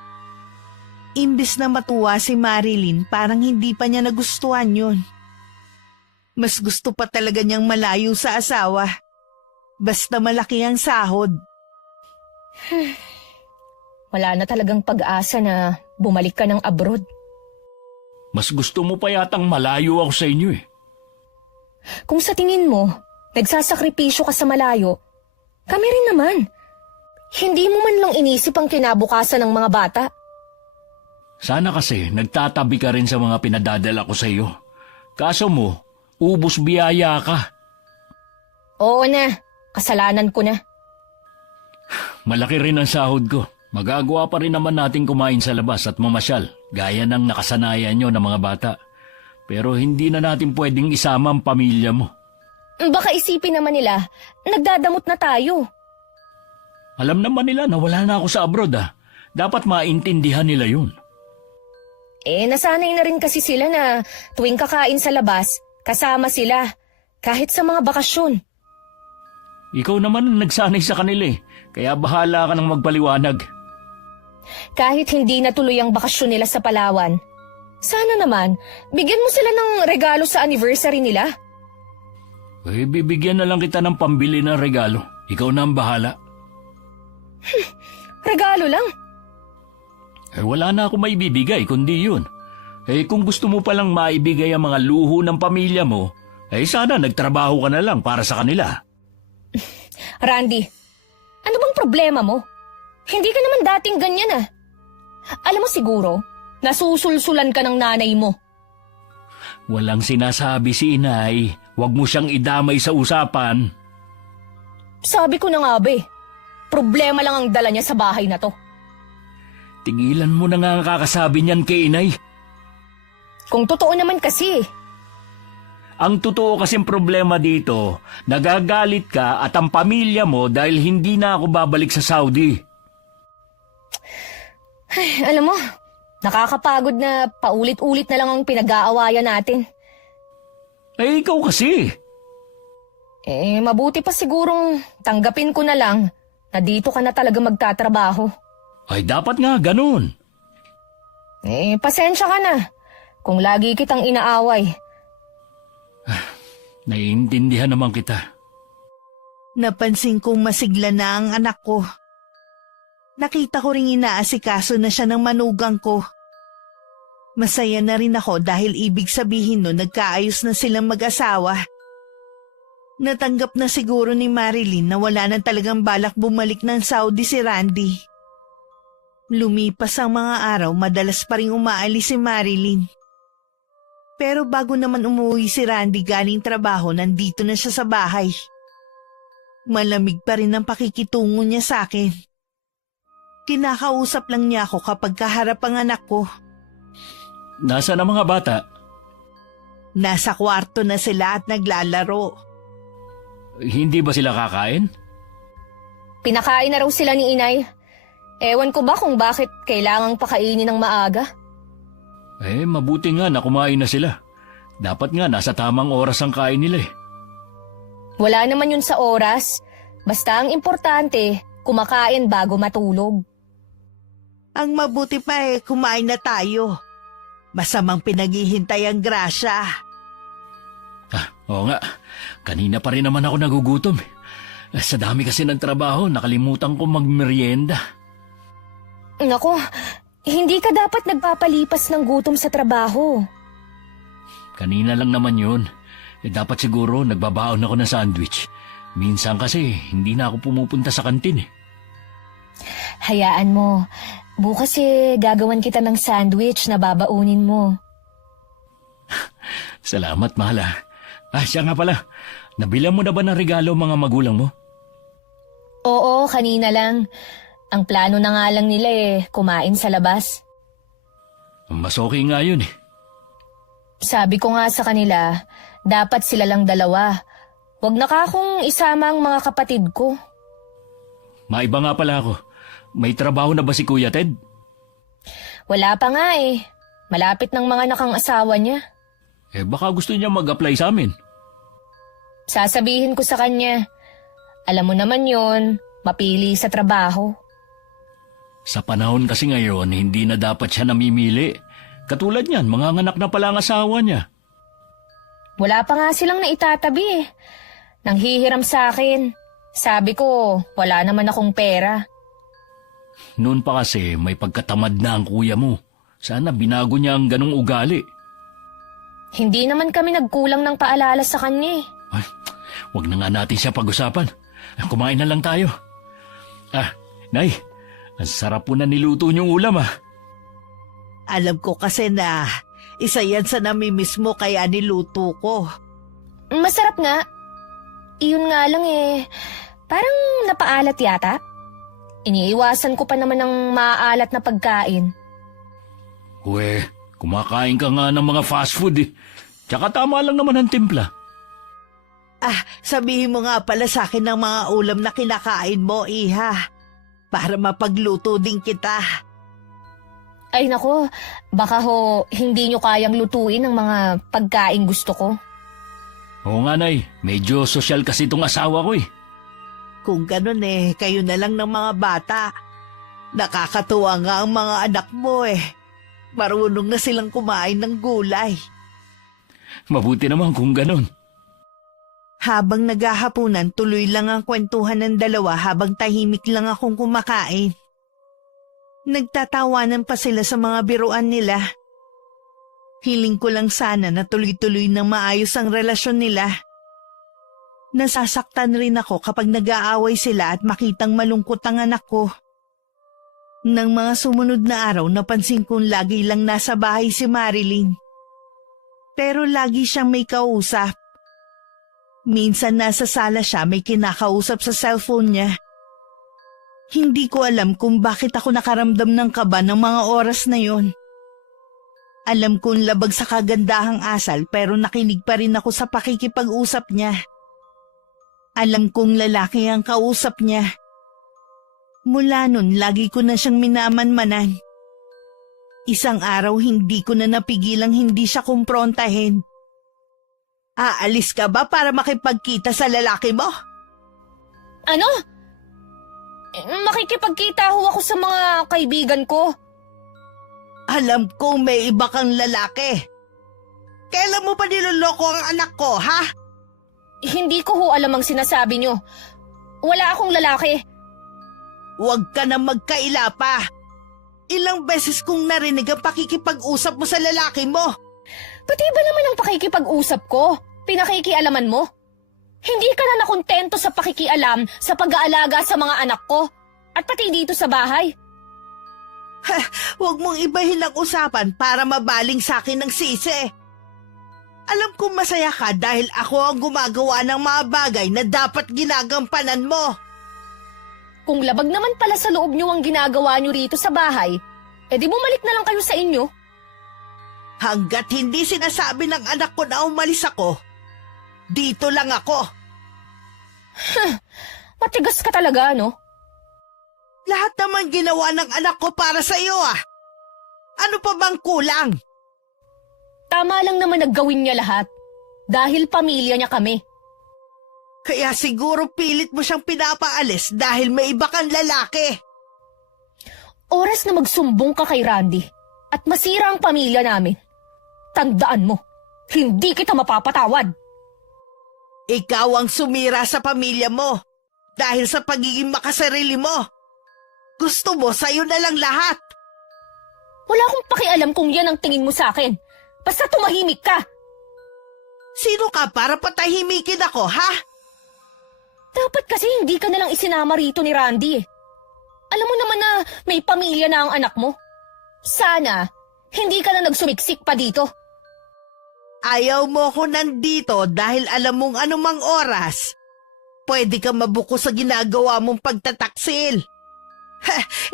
Imbis na matuwa si Marilyn, parang hindi pa niya nagustuhan yun. Mas gusto pa talaga niyang malayo sa asawa. Basta malaki ang sahod. Wala na talagang pag-asa na bumalik ka ng abroad. Mas gusto mo pa yatang malayo ako sa inyo Kung sa tingin mo, nagsasakripisyo ka sa malayo, kami rin naman. Hindi mo man lang inisip ang kinabukasan ng mga bata. Sana kasi nagtatabi ka rin sa mga pinadadala ko sa iyo. Kaso mo, ubos biyaya ka. Oo na, kasalanan ko na. Malaki rin ang sahod ko. Magagawa pa rin naman natin kumain sa labas at mamasyal, gaya ng nakasanayan nyo ng mga bata. Pero hindi na natin pwedeng isama ang pamilya mo. Baka isipin naman nila, nagdadamot na tayo. Alam naman nila na wala na ako sa abroad Dapat maintindihan nila yun. Nasanay na rin kasi sila na tuwing kakain sa labas, kasama sila, kahit sa mga bakasyon. Ikaw naman ang nagsanay sa kanila kaya bahala ka nang magpaliwanag. Kahit hindi natuloy ang bakasyon nila sa Palawan, sana naman, bigyan mo sila ng regalo sa anniversary nila. Bibigyan na lang kita ng pambili ng regalo. Ikaw na ang bahala. Regalo lang? Wala na ako maibibigay kundi yun. Kung gusto mo palang maibigay ang mga luho ng pamilya mo, sana nagtrabaho ka na lang para sa kanila. Randy, ano bang problema mo? Hindi ka naman dating ganyan ah. Alam mo siguro, nasusulsulan ka ng nanay mo. Walang sinasabi si inay. Huwag mo siyang idamay sa usapan. Sabi ko na nga ba problema lang ang dala niya sa bahay na to. Tigilan mo na nga ang kakasabi niyan kay inay. Kung totoo naman kasi. Ang totoo kasing problema dito, nagagalit ka at ang pamilya mo dahil hindi na ako babalik sa Saudi. Ay, alam mo, nakakapagod na paulit-ulit na lang ang pinag-aawayan natin. Ikaw kasi. Mabuti pa sigurong tanggapin ko na lang na dito ka na talaga magtatrabaho. Ay, dapat nga ganun. Pasensya ka na kung lagi kitang inaaway. Naiintindihan naman kita. Napansin kong masigla na ang anak ko. Nakita ko ring inaasikaso na siya ng manugang ko. Masaya na rin ako dahil ibig sabihin no nagkaayos na silang mag-asawa. Natanggap na siguro ni Marilyn na wala na talagang balak bumalik ng Saudi si Randy. Lumipas ang mga araw, madalas pa rin umaalis si Marilyn. Pero bago naman umuwi si Randy galing trabaho, nandito na siya sa bahay. Malamig pa rin ang pakikitungo niya sa akin. Kinakausap lang niya ako kapag kaharap ang anak ko. Nasaan ang mga bata? Nasa kwarto na sila at naglalaro. Hindi ba sila kakain? Pinakain na raw sila ni inay. Ewan ko ba kung bakit kailangang pakainin ng maaga? Mabuti nga na kumain na sila. Dapat nga nasa tamang oras ang kain nila Wala naman yun sa oras. Basta ang importante, kumakain bago matulog. Ang mabuti pa kumain na tayo. Masamang pinaghihintay ang grasya. Oo nga. Kanina pa rin naman ako nagugutom. Sa dami kasi ng trabaho, nakalimutan ko magmerienda. Naku, hindi ka dapat nagpapalipas ng gutom sa trabaho. Kanina lang naman yun. Dapat siguro nagbabaon ako ng sandwich. Minsan kasi hindi na ako pumupunta sa kantin Hayaan mo. Bukas gagawan kita ng sandwich na babaunin mo. Salamat, mahal. Siya nga pala. Nabilang mo na ba ng regalo mga magulang mo? Oo, kanina lang. Ang plano na nga lang nila kumain sa labas. Mas okay nga yun Sabi ko nga sa kanila, dapat sila lang dalawa. Huwag na akong isama ang mga kapatid ko. Maiba nga pala ako. May trabaho na ba si Kuya Ted? Wala pa nga Malapit ng mga nakang asawa niya. Baka gusto niya mag-apply sa amin. Sasabihin ko sa kanya, alam mo naman yon, mapili sa trabaho. Sa panahon kasi ngayon, hindi na dapat siya namimili. Katulad niyan, mga anak na pala ang asawa niya. Wala pa nga silang naitatabi Nanghihiram sa akin. Sabi ko, wala naman akong pera. Noon pa kasi may pagkatamad na ang kuya mo. Sana binago niya ang ganong ugali. Hindi naman kami nagkulang ng paalala sa kanya Ay, wag na nga natin siya pag-usapan. Kumain na lang tayo. Nay, ang sarap po na niluto niyong ulam Alam ko kasi na isa yan sa namimiss mo kaya niluto ko. Masarap nga. Iyon nga lang parang napaalat yata. Iniiwasan ko pa naman ng maaalat na pagkain. Kumakain ka nga ng mga fast food Tsaka tama lang naman ang timpla. Sabihin mo nga pala sa akin ng mga ulam na kinakain mo, Iha. Para mapagluto din kita. Ay nako, baka ho hindi nyo kayang lutuin ang mga pagkain gusto ko. Oo nga, Nay. Medyo sosyal kasi itong asawa ko eh. Kung ganun kayo na lang ng mga bata. Nakakatuwa nga ang mga anak mo Marunong na silang kumain ng gulay. Mabuti naman kung ganon. Habang naghahapunan, tuloy lang ang kwentuhan ng dalawa habang tahimik lang akong kumakain. Nagtatawanan pa sila sa mga biruan nila. Hiling ko lang sana na tuloy-tuloy ng maayos ang relasyon nila. Nasasaktan rin ako kapag nag-aaway sila at makitang malungkot ang anak ko. Nang mga sumunod na araw, napansin kong lagi lang nasa bahay si Marilyn. Pero lagi siyang may kausap. Minsan nasa sala siya, may kinakausap sa cellphone niya. Hindi ko alam kung bakit ako nakaramdam ng kaba ng mga oras na yon. Alam kong labag sa kagandahang asal pero nakinig pa rin ako sa pakikipag-usap niya. Alam kong lalaki ang kausap niya. Mula nun, lagi ko na siyang minamanmanan. Isang araw hindi ko na napigilang hindi siya kumprontahin. Aalis ka ba para makipagkita sa lalaki mo? Ano? Makikipagkita ho ako sa mga kaibigan ko. Alam kong may iba kang lalaki. Kailan mo pa niloloko ang anak ko, ha? Hindi ko ho alam ang sinasabi nyo. Wala akong lalaki. Huwag ka na magkaila pa. Ilang beses kong narinig ang pakikipag-usap mo sa lalaki mo. Pati ba naman ang pakikipag-usap ko? Pinakikialaman mo? Hindi ka na nakontento sa pakikialam sa pag-aalaga sa mga anak ko at pati dito sa bahay. Huwag mong ibahin ang usapan para mabaling sa akin ng sisi. Alam kong masaya ka dahil ako ang gumagawa ng mga bagay na dapat ginagampanan mo. Kung labag naman pala sa loob nyo ang ginagawa nyo rito sa bahay, edi bumalik na lang kayo sa inyo. Hanggat hindi sinasabi ng anak ko na umalis ako, dito lang ako. Matigas ka talaga, no? Lahat naman ginawa ng anak ko para sa iyo Ano pa bang kulang? Tama lang naman naggawin niya lahat. Dahil pamilya niya kami. Kaya siguro pilit mo siyang pinapaalis dahil may iba kang lalaki. Oras na magsumbong ka kay Randy at masira ang pamilya namin. Tandaan mo, hindi kita mapapatawad. Ikaw ang sumira sa pamilya mo dahil sa pagiging makasarili mo. Gusto mo sa'yo na lang lahat. Wala akong pakialam kung yan ang tingin mo sa akin. Basta tumahimik ka. Sino ka para patahimikin ako, ha? Dapat kasi hindi ka nalang isinama rito ni Randy. Alam mo naman na may pamilya na ang anak mo. Sana, hindi ka na nagsumiksik pa dito. Ayaw mo ko nandito dahil alam mong anumang oras. Pwede ka mabuko sa ginagawa mong pagtataksil.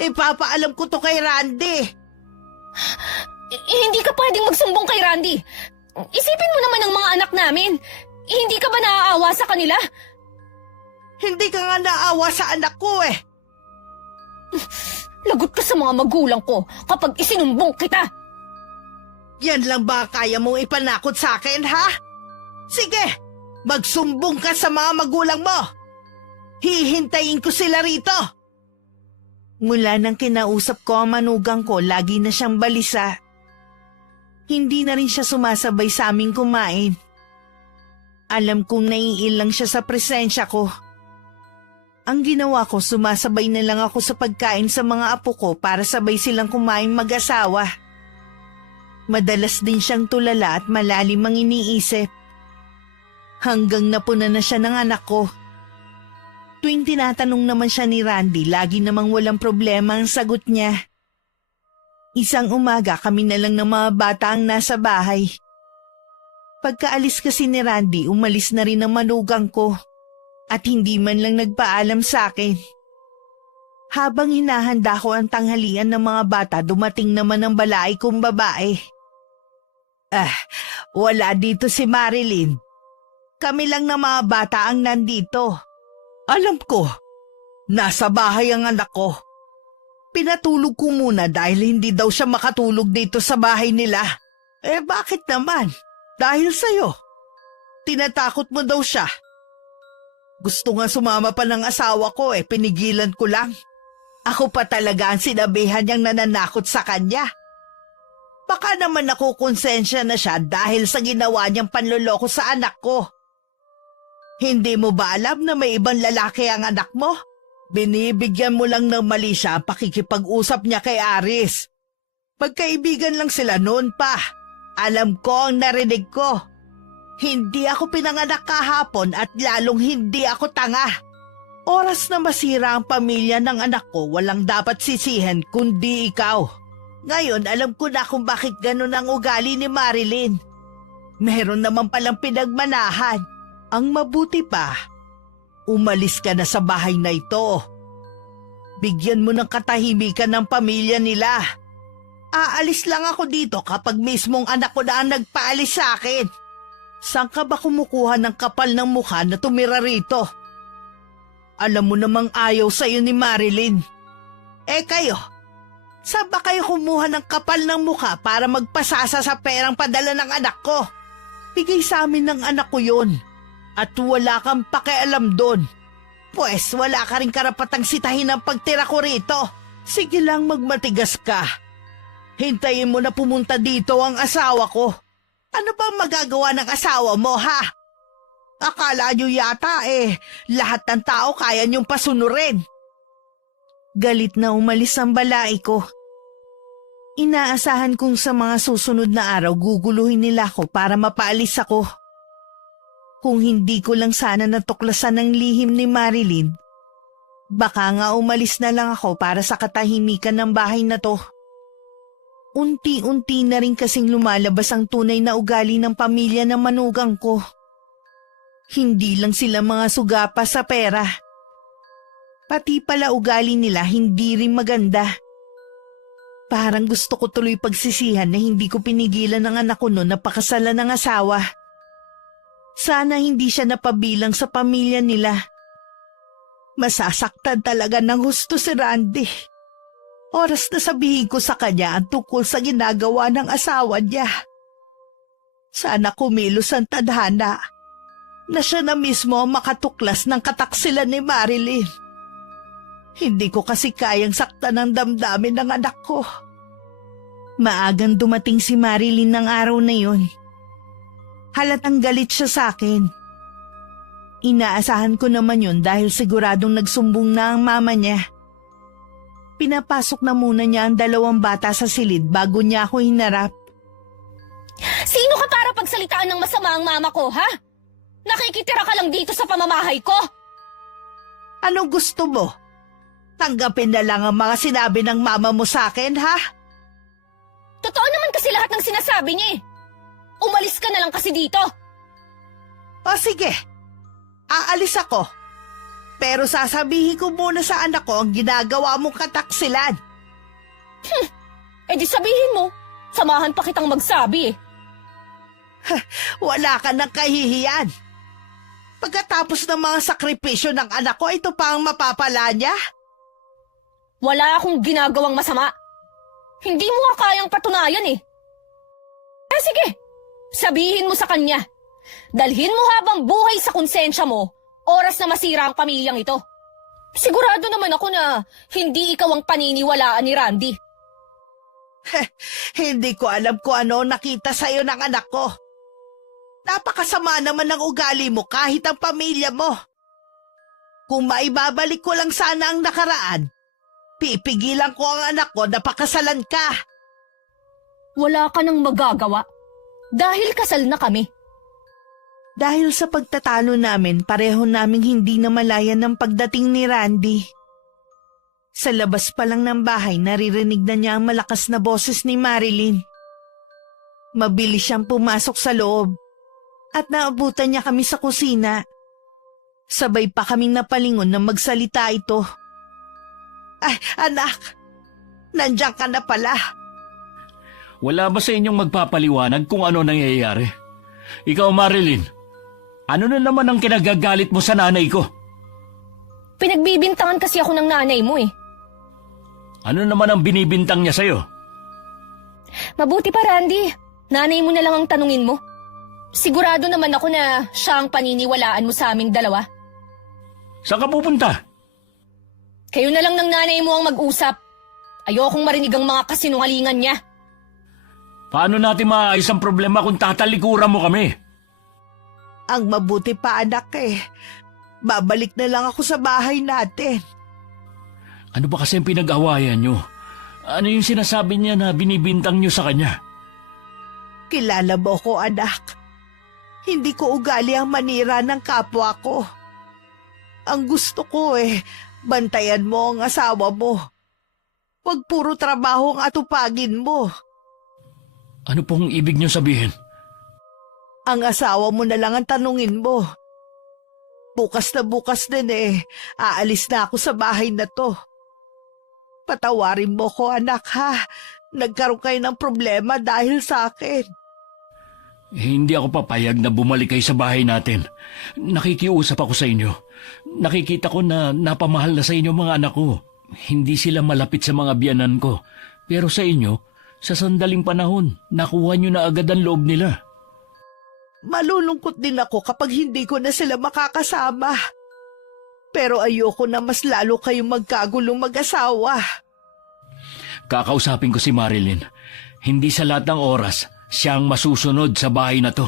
Ipapaalam ko to kay Randy. Hindi ka pwedeng magsumbong kay Randy. Isipin mo naman ang mga anak namin. Hindi ka ba naaawa sa kanila? Hindi ka nga naawa sa anak ko Lagot ka sa mga magulang ko kapag isinumbong kita. Yan lang ba kaya mong ipanakot sa akin, ha? Sige, magsumbong ka sa mga magulang mo. Hihintayin ko sila rito. Mula nang kinausap ko ang manugang ko, lagi na siyang balisa. Hindi na rin siya sumasabay sa aming kumain. Alam kong naiilang siya sa presensya ko. Ang ginawa ko, sumasabay na lang ako sa pagkain sa mga apo ko para sabay silang kumain mag-asawa. Madalas din siyang tulala at malalim ang iniisip. Hanggang napuna na siya ng anak ko. Tuwing tinatanong naman siya ni Randy, lagi namang walang problema ang sagot niya. Isang umaga kami na lang ng mga bata ang nasa bahay. Pagkaalis kasi ni Randy, umalis na rin ang manugang ko. At hindi man lang nagpaalam sa akin. Habang hinahanda ko ang tanghalian ng mga bata, dumating naman ang balaay kong babae. Wala dito si Marilyn. Kami lang ng mga bata ang nandito. Alam ko, nasa bahay ang anak ko. Pinatulog ko muna dahil hindi daw siya makatulog dito sa bahay nila. Bakit naman? Dahil sa'yo. Tinatakot mo daw siya. Gusto nga sumama pa ng asawa ko pinigilan ko lang. Ako pa talaga ang sinabihan niyang nananakot sa kanya. Baka naman nakukonsensya na siya dahil sa ginawa niyang panloloko sa anak ko. Hindi mo ba alam na may ibang lalaki ang anak mo? Binibigyan mo lang ng mali siya ang pakikipag-usap niya kay Aris. Pagkaibigan lang sila noon pa. Alam ko ang narinig ko. Hindi ako pinanganak kahapon at lalong hindi ako tanga. Oras na masira ang pamilya ng anak ko, walang dapat sisihin kundi ikaw. Ngayon alam ko na kung bakit ganun ang ugali ni Marilyn. Meron naman palang pinagmanahan. Ang mabuti pa, umalis ka na sa bahay na ito. Bigyan mo ng katahimikan ng pamilya nila. Aalis lang ako dito kapag mismong anak ko na ang nagpaalis sa akin. Saan ka ba kumukuha ng kapal ng mukha na tumira rito? Alam mo namang ayaw sa'yo ni Marilyn. Kayo, saan ba kayo kumuha ng kapal ng mukha para magpasasa sa perang padala ng anak ko? Bigay sa amin ng anak ko yun. At wala kang pakialam doon. Pwes wala ka rin karapatang sitahin ang pagtira ko rito. Sige lang magmatigas ka. Hintayin mo na pumunta dito ang asawa ko. Ano ba magagawa ng asawa mo, ha? Akala nyo yata lahat ng tao kaya nyong pasunurin. Galit na umalis ang balai ko. Inaasahan kong sa mga susunod na araw guguluhin nila ako para mapaalis ako. Kung hindi ko lang sana natuklasan ang lihim ni Marilyn, baka nga umalis na lang ako para sa katahimikan ng bahay na to. Unti-unti na rin kasing lumalabas ang tunay na ugali ng pamilya ng manugang ko. Hindi lang sila mga sugapa sa pera. Pati pala ugali nila hindi rin maganda. Parang gusto ko tuloy pagsisihan na hindi ko pinigilan ng anak ko noon na pakasalan ng asawa. Sana hindi siya napabilang sa pamilya nila. Masasaktan talaga ng husto si Randy. Oras na sabihin ko sa kanya ang tungkol sa ginagawa ng asawa niya. Sana kumilos ang tadhana na siya na mismo ang makatuklas ng kataksilan ni Marilyn. Hindi ko kasi kayang saktan ang damdamin ng anak ko. Maagang dumating si Marilyn ng araw na yun. Halatang galit siya sa akin. Inaasahan ko naman yun dahil siguradong nagsumbong na ang mama niya. Pinapasok na muna niya ang 2 bata sa silid bago niya ako hinarap. Sino ka para pagsalitaan ng masama ang mama ko, ha? Nakikitira ka lang dito sa pamamahay ko? Anong gusto mo? Tanggapin na lang ang mga sinabi ng mama mo sa akin, ha? Totoo naman kasi lahat ng sinasabi niya eh. Umalis ka na lang kasi dito. O sige, aalis ako. Pero sasabihin ko muna sa anak ko ang ginagawa mong kataksilan. Di sabihin mo, samahan pa kitang magsabi eh. Wala ka nang kahihiyan. Pagkatapos ng mga sakripisyo ng anak ko, ito pa ang mapapala niya? Wala akong ginagawang masama. Hindi mo nga kayang patunayan eh. Sige, sabihin mo sa kanya. Dalhin mo habang buhay sa konsensya mo, oras na masira ang pamilyang ito. Sigurado naman ako na hindi ikaw ang paniniwalaan ni Randy. Hindi ko alam kung ano nakita sa'yo ng anak ko. Napakasama naman ng ugali mo kahit ang pamilya mo. Kung maibabalik ko lang sana ang nakaraan, pipigilan ko ang anak ko na pakasalan ka. Wala ka nang magagawa dahil kasal na kami. Dahil sa pagtatalo namin, pareho naming hindi namalayan ng pagdating ni Randy. Sa labas pa lang ng bahay, naririnig na niya ang malakas na boses ni Marilyn. Mabilis siyang pumasok sa loob at naabutan niya kami sa kusina. Sabay pa kaming napalingon na magsalita ito. Ay, anak, nandiyan ka na pala. Wala ba sa inyong magpapaliwanag kung ano nangyayari? Ikaw, Marilyn, ano na naman ang kinagagalit mo sa nanay ko? Pinagbibintangan kasi ako ng nanay mo eh. Ano naman ang binibintang niya sa'yo? Mabuti pa, Randy. Nanay mo na lang ang tanungin mo. Sigurado naman ako na siya ang paniniwalaan mo sa aming dalawa. Saan ka pupunta? Kayo na lang ng nanay mo ang mag-usap. Ayokong marinig ang mga kasinungalingan niya. Paano natin maayos ang problema kung tatalikuran mo kami? Ang mabuti pa anak babalik na lang ako sa bahay natin. Ano ba kasi ang pinag-awayan nyo? Ano yung sinasabi niya na binibintang nyo sa kanya? Kilala mo ko anak. Hindi ko ugali ang manira ng kapwa ko. Ang gusto ko bantayan mo ang asawa mo. Huwag puro trabaho ang atupagin mo. Ano pong ibig nyo sabihin? Ang asawa mo na lang ang tanungin mo. Bukas na bukas din aalis na ako sa bahay na to. Patawarin mo ko anak ha. Nagkaroon kayo ng problema dahil sa akin. Hindi ako papayag na bumalik kayo sa bahay natin. Nakikiusap ako sa inyo. Nakikita ko na napamahal na sa inyo mga anak ko. Hindi sila malapit sa mga biyanan ko. Pero sa inyo, sa sandaling panahon, nakuha nyo na agad ang loob nila. Malulungkot din ako kapag hindi ko na sila makakasama. Pero ayoko na mas lalo kayong magkagulong mag-asawa. Kakausapin ko si Marilyn. Hindi sa lahat ng oras, siya ang masusunod sa bahay na to.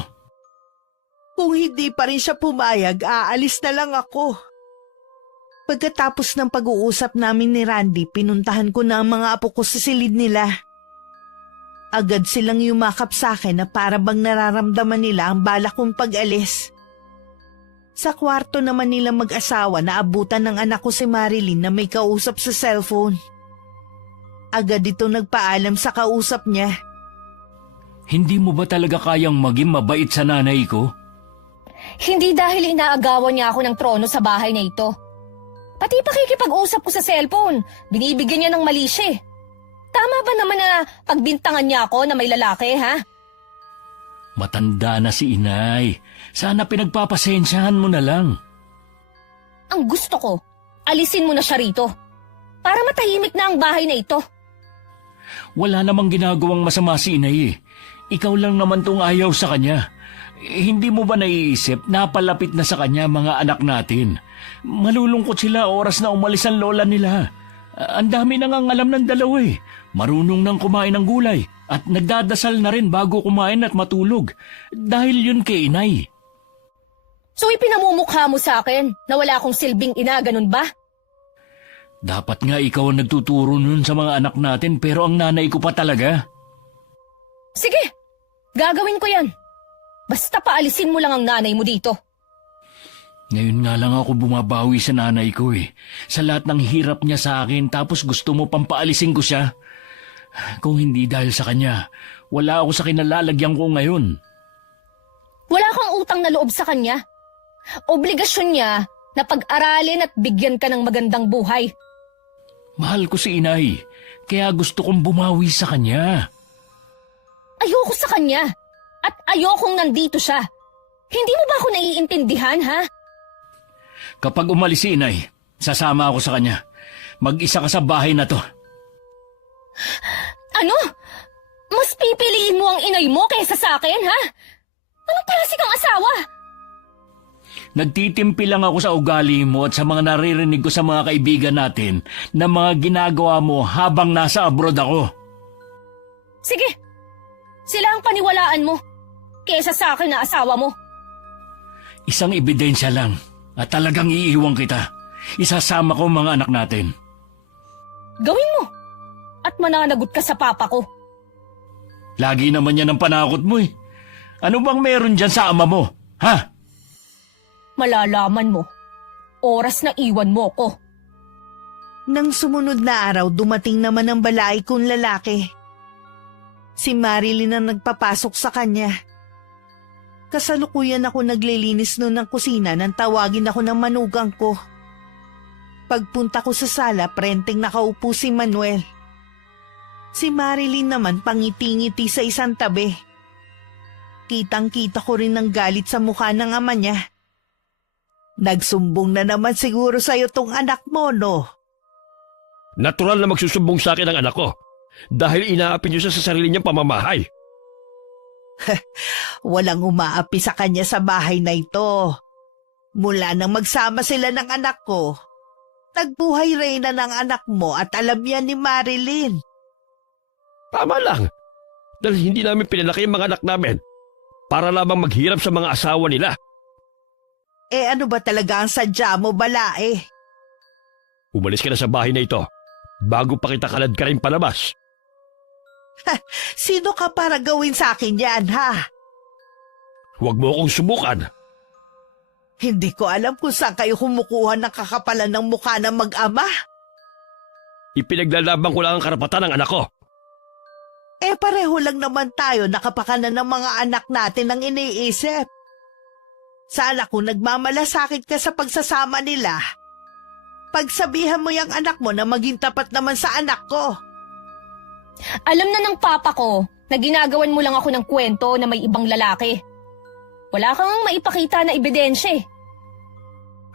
Kung hindi pa rin siya pumayag, aalis na lang ako. Pagkatapos ng pag-uusap namin ni Randy, pinuntahan ko na ang mga apo ko sa silid nila. Agad silang yumakap sa akin na para bang nararamdaman nila ang balak kong pag-alis. Sa kwarto naman nila mag-asawa na abutan ng anak ko si Marilyn na may kausap sa cellphone. Agad ito nagpaalam sa kausap niya. Hindi mo ba talaga kayang maging mabait sa nanay ko? Hindi dahil inaagawan niya ako ng trono sa bahay na ito. Pati pakikipag-usap ko sa cellphone, binibigyan niya ng mali siya. Tama ba naman na pagbintangan niya ako na may lalaki, ha? Matanda na si inay. Sana pinagpapasensyahan mo na lang. Ang gusto ko, alisin mo na siya rito. Para matahimik na ang bahay na ito. Wala namang ginagawang masama si inay. Ikaw lang naman tong ayaw sa kanya. Hindi mo ba naiisip na palapit na sa kanya mga anak natin? Malulungkot sila oras na umalis ang lola nila. Ang dami nang ang alam ng dalawa Marunong nang kumain ng gulay at nagdadasal na rin bago kumain at matulog. Dahil yun kay inay. So ipinamumukha mo sa akin na wala akong silbing ina, ganun ba? Dapat nga ikaw ang nagtuturo nun sa mga anak natin pero ang nanay ko pa talaga. Sige, gagawin ko yan. Basta paalisin mo lang ang nanay mo dito. Ngayon nga lang ako bumabawi sa nanay ko Sa lahat ng hirap niya sa akin tapos gusto mo pang paalisin ko siya. Kung hindi dahil sa kanya, wala ako sa kinalalagyan ko ngayon. Wala kang utang na loob sa kanya. Obligasyon niya na pag-aralin at bigyan ka ng magandang buhay. Mahal ko si inay, kaya gusto kong bumawi sa kanya. Ayoko sa kanya at ayokong nandito siya. Hindi mo ba ako naiintindihan, ha? Kapag umalis si inay, sasama ako sa kanya. Mag-isa ka sa bahay na to. Ano? Mas pipiliin mo ang inay mo kaysa sa akin, ha? Anong klase kang asawa? Nagtitimpi lang ako sa ugali mo at sa mga naririnig ko sa mga kaibigan natin na mga ginagawa mo habang nasa abroad ako. Sige, sila ang paniwalaan mo kaysa sa akin na asawa mo. Isang ebidensya lang at talagang iiwan kita. Isasama ko ang mga anak natin. Gawin mo at mananagot ka sa papa ko. Lagi naman yan ang panakot mo Ano bang meron dyan sa ama mo, ha? Malalaman mo. Oras na iwan mo ko. Nang sumunod na araw, dumating naman ang balay kong lalaki. Si Marilyn ang nagpapasok sa kanya. Kasalukuyan ako naglilinis noon ng kusina nang tawagin ako ng manugang ko. Pagpunta ko sa sala, prenteng nakaupo si Manuel. Si Marilyn naman pangiti-ngiti sa isang tabi. Kitang-kita ko rin ng galit sa mukha ng ama niya. Nagsumbong na naman siguro sa'yo tong anak mo, no? Natural na magsusumbong sa akin ang anak ko dahil inaapi niyo siya sa sarili niyang pamamahay. Walang umaapi sa kanya sa bahay na ito. Mula nang magsama sila ng anak ko, nagbuhay reyna ng anak mo at alam yan ni Marilyn. Tama lang. Dahil hindi namin pinalaki ang mga anak namin para lamang maghirap sa mga asawa nila. Eh ano ba talaga ang sadya mo, Balae? Umalis ka na sa bahay na ito bago pa kita kalad ka rin palabas. Sino ka para gawin sa akin yan, ha? Huwag mo akong subukan. Hindi ko alam kung saan kayo kumukuha ng kakapalan ng mukha ng mag-ama. Ipinaglalaban ko lang ang karapatan ng anak ko. Eh pareho lang naman tayo nakapakanan ng mga anak natin ang iniisip. Sana kung nagmamalasakit ka sa pagsasama nila, pagsabihan mo yung anak mo na maging tapat naman sa anak ko. Alam na ng papa ko na ginagawan mo lang ako ng kwento na may ibang lalaki. Wala kang maipakita na ebidensya eh.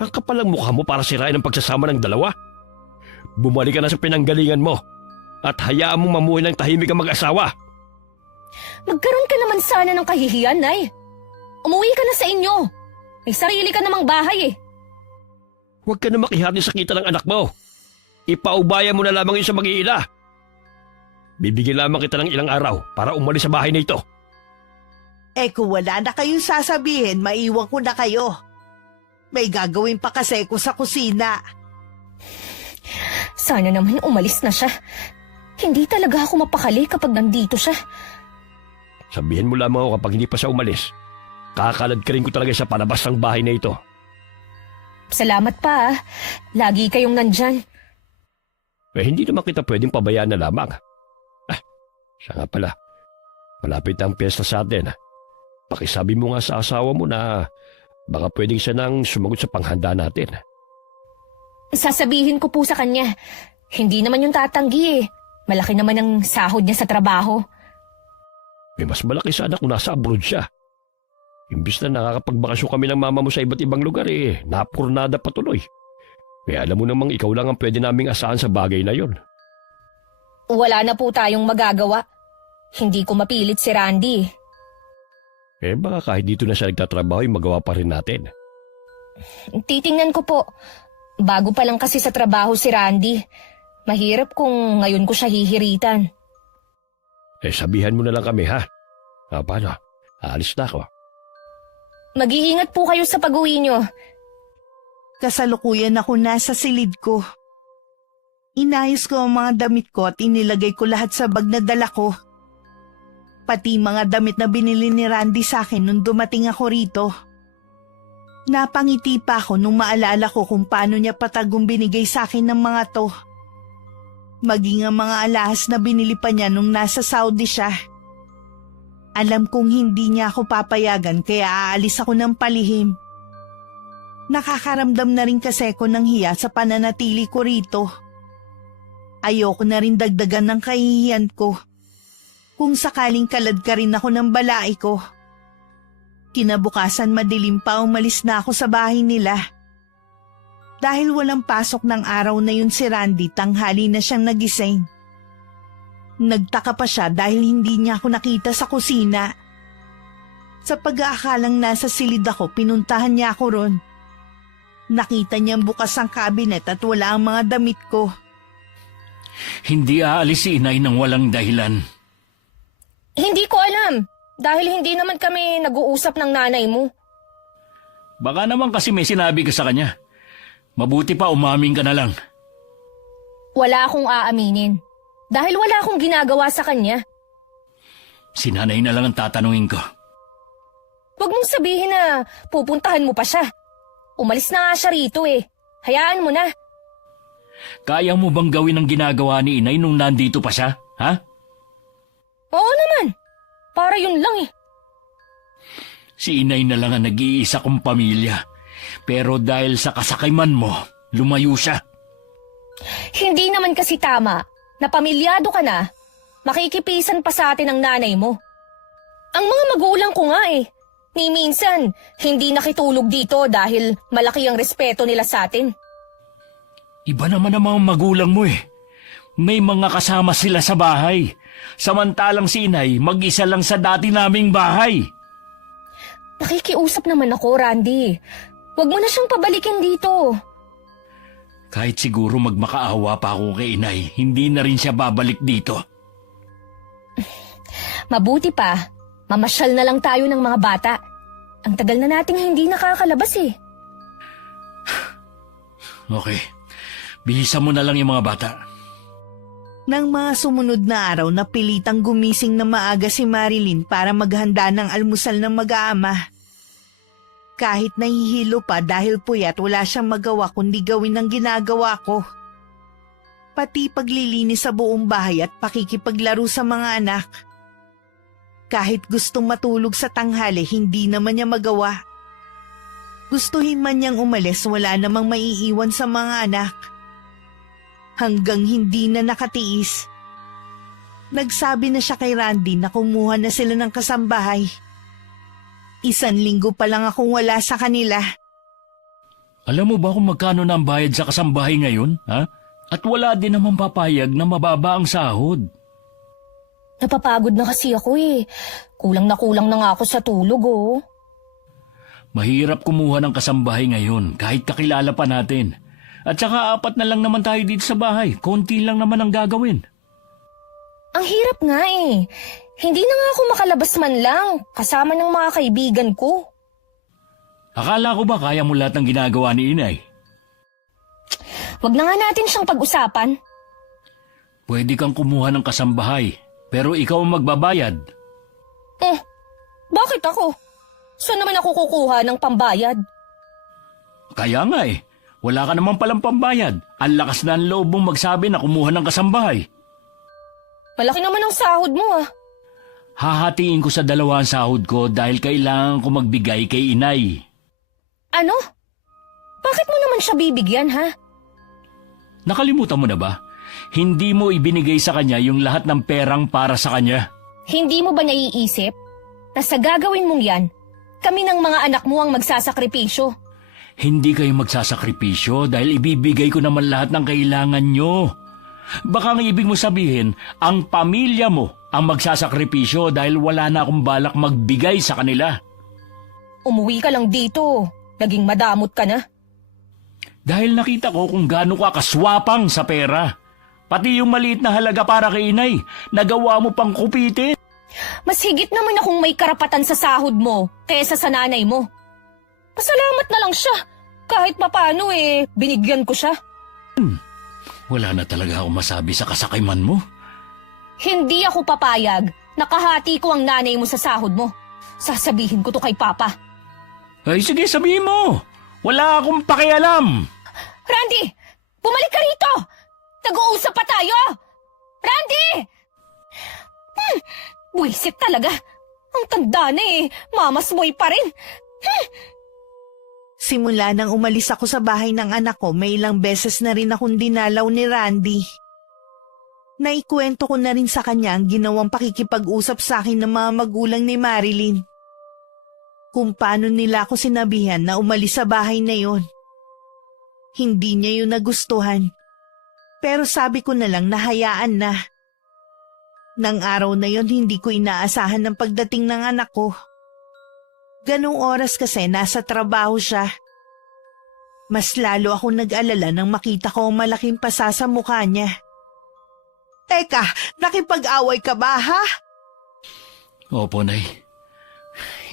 Ang kapal ang mukha mo para sirain ang pagsasama ng dalawa. Bumalik ka na sa pinanggalingan mo at hayaan mong mamuhay ng tahimik ang mag-asawa. Magkaroon ka naman sana ng kahihiyan, Nay. Umuwi ka na sa inyo. May sarili ka namang bahay eh. Huwag ka na makihati sa kita ng anak mo. Ipaubaya mo na lamang yun sa mag-iila. Bibigyan lamang kita ng ilang araw para umalis sa bahay na ito. Eh kung wala na kayong sasabihin, maiwan ko na kayo. May gagawin pa kasi ko sa kusina. Sana naman umalis na siya. Hindi talaga ako mapakali kapag nandito siya. Sabihin mo lamang ako kapag hindi pa siya umalis. Kakalad ka rin ko talaga sa palabas ng bahay na ito. Salamat pa ah. Lagi kayong nandyan. Eh hindi naman kita pwedeng pabayaan na lamang. Siya nga pala. Malapit ang piyesta sa atin. Pakisabi mo nga sa asawa mo na baka pwedeng siya nang sumagot sa panghanda natin. Sasabihin ko po sa kanya. Hindi naman yung tatanggi eh. Malaki naman ang sahod niya sa trabaho. May mas malaki sana kung nasa abroad siya. Imbis na nakakapagbakasyon kami ng mama mo sa iba't ibang lugar napurnada patuloy. Kaya alam mo namang ikaw lang ang pwede naming asahan sa bagay na yon. Wala na po tayong magagawa. Hindi ko mapilit si Randy. Baka kahit dito na siya nagtatrabaho magawa pa rin natin. Titingnan ko po. Bago pa lang kasi sa trabaho si Randy. Mahirap kung ngayon ko siya hihiritan. Sabihan mo na lang kami ha. Paano? Aalis na ako. Mag-iingat po kayo sa pag-uwi nyo. Kasalukuyan ako nasa silid ko. Inayos ko ang mga damit ko at inilagay ko lahat sa bag na dala ko. Pati mga damit na binili ni Randy sa akin nung dumating ako rito. Napangiti pa ako nung maalala ko kung paano niya patagong binigay sa akin ng mga to. Maging ang mga alahas na binili pa niya nung nasa Saudi siya. Alam kong hindi niya ako papayagan kaya aalis ako ng palihim. Nakakaramdam na rin kasi ako ng hiya sa pananatili ko rito. Ayoko na rin dagdagan ng kahihiyan ko. Kung sakaling kalad ka rin ako ng balai ko. Kinabukasan madilim pa umalis na ako sa bahay nila. Dahil walang pasok ng araw na yun si Randy, tanghali na siyang nagising. Nagtaka pa siya dahil hindi niya ako nakita sa kusina. Sa pag-aakalang nasa silid ako, pinuntahan niya ako ron. Nakita niyang bukas ang kabinet at wala ang mga damit ko. Hindi aalis si inay ng walang dahilan. Hindi ko alam. Dahil hindi naman kami nag-uusap ng nanay mo. Baka naman kasi may sinabi ka sa kanya. Mabuti pa umamin ka na lang. Wala akong aaminin. Dahil wala akong ginagawa sa kanya. Si nanay na lang ang tatanungin ko. Huwag mong sabihin na pupuntahan mo pa siya. Umalis na nga siya rito eh. Hayaan mo na. Kaya mo bang gawin ang ginagawa ni inay nung nandito pa siya, ha? Oo naman. Para yun lang eh. Si inay na lang ang nag-iisa kong pamilya. Pero dahil sa kasakiman mo, lumayo siya. Hindi naman kasi tama na pamilyado ka na, makikipisan pa sa atin ang nanay mo. Ang mga magulang ko nga eh. Ni minsan, hindi nakitulog dito dahil malaki ang respeto nila sa atin. Iba naman ang mga magulang mo eh. May mga kasama sila sa bahay. Samantalang si inay, mag-isa lang sa dati naming bahay. Nakikiusap naman ako, Randy. Huwag mo na siyang pabalikin dito. Kahit siguro magmakaawa pa ako kay inay, hindi na rin siya babalik dito. Mabuti pa, mamasyal na lang tayo ng mga bata. Ang tagal na nating hindi nakakalabas eh. Okay, bilisan mo na lang yung mga bata. Nang mga sumunod na araw, napilitang gumising na maaga si Marilyn para maghanda ng almusal ng mag-aama. Kahit nahihilo pa dahil puyat, wala siyang magawa kundi gawin ang ginagawa ko. Pati paglilinis sa buong bahay at pakikipaglaro sa mga anak. Kahit gustong matulog sa tanghali, hindi naman niya magawa. Gustuhin man niyang umalis, wala namang maiiwan sa mga anak. Hanggang hindi na nakatiis. Nagsabi na siya kay Randy na kumuha na sila ng kasambahay. 1 linggo pa lang akong wala sa kanila. Alam mo ba kung magkano na ang bayad sa kasambahay ngayon, ha? At wala din naman papayag na mababa ang sahod. Napapagod na kasi ako eh. Kulang na nga ako sa tulog oh. Mahirap kumuha ng kasambahay ngayon kahit kakilala pa natin. At saka 4 na lang naman tayo dito sa bahay. Konti lang naman ang gagawin. Ang hirap nga eh. Hindi na nga ako makalabas man lang kasama ng mga kaibigan ko. Akala ko ba kaya mo lahat ng ginagawa ni inay? Wag na nga natin siyang pag-usapan. Pwede kang kumuha ng kasambahay, pero ikaw ang magbabayad. Bakit ako? Saan naman ako kukuha ng pambayad? Kaya nga eh. Wala ka naman palang pambayad. Ang lakas na ang loob mong magsabi na kumuha ng kasambahay. Malaki naman ang sahod mo ah. Hahatiin ko sa 2 ang sahod ko dahil kailangan ko magbigay kay inay. Ano? Bakit mo naman siya bibigyan ha? Nakalimutan mo na ba? Hindi mo ibinigay sa kanya yung lahat ng perang para sa kanya. Hindi mo ba naiisip na sa gagawin mong yan, kami ng mga anak mo ang magsasakripisyo? Hindi kayo magsasakripisyo dahil ibibigay ko naman lahat ng kailangan nyo. Baka ang ibig mo sabihin, ang pamilya mo ang magsasakripisyo dahil wala na akong balak magbigay sa kanila. Umuwi ka lang dito. Naging madamot ka na. Dahil nakita ko kung gaano ka kaswapang sa pera. Pati yung maliit na halaga para kay inay, nagawa mo pang kupitin. Mas higit naman akong may karapatan sa sahod mo kaysa sa nanay mo. Pasalamat na lang siya. Kahit papano binigyan ko siya. Wala na talaga akong masabi sa kasakiman mo. Hindi ako papayag. Nakahati ko ang nanay mo sa sahod mo. Sasabihin ko to kay Papa. Ay sige, sabihin mo. Wala akong pakialam. Randy! Bumalik ka rito! Nag-uusap pa tayo! Randy! Buwisit talaga. Ang tanda na mamasmoy pa rin. Simula nang umalis ako sa bahay ng anak ko, may ilang beses na rin akong dinalaw ni Randy. Naikwento ko na rin sa kanya ang ginawang pakikipag-usap sa akin ng mga magulang ni Marilyn. Kung paano nila ako sinabihan na umalis sa bahay na yon. Hindi niya yun nagustuhan. Pero sabi ko na lang nahayaan na. Nang araw na yon, hindi ko inaasahan ng pagdating ng anak ko. Ganong oras kasi nasa trabaho siya. Mas lalo ako nag-alala nang makita ko ang malaking pasa sa mukha niya. Teka, nakipag-away ka ba ha? Opo, Nay.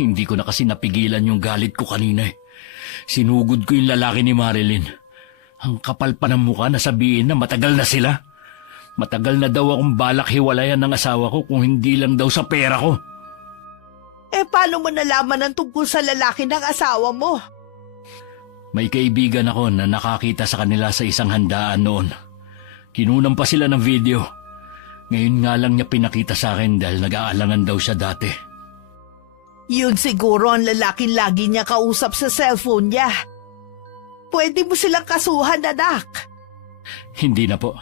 Hindi ko na kasi napigilan yung galit ko kanina. Sinugod ko yung lalaki ni Marilyn. Ang kapal pa ng mukha na sabihin na matagal na sila. Matagal na daw akong balak hiwalayan ng asawa ko kung hindi lang daw sa pera ko. Paano mo nalaman ang tungkol sa lalaki ng asawa mo? May kaibigan ako na nakakita sa kanila sa isang handaan noon. Kinunan pa sila ng video. Ngayon nga lang niya pinakita sa akin dahil nag-aalangan daw siya dati. Yun siguro ang lalaking lagi niya kausap sa cellphone niya. Pwede mo silang kasuhan, anak. Hindi na po.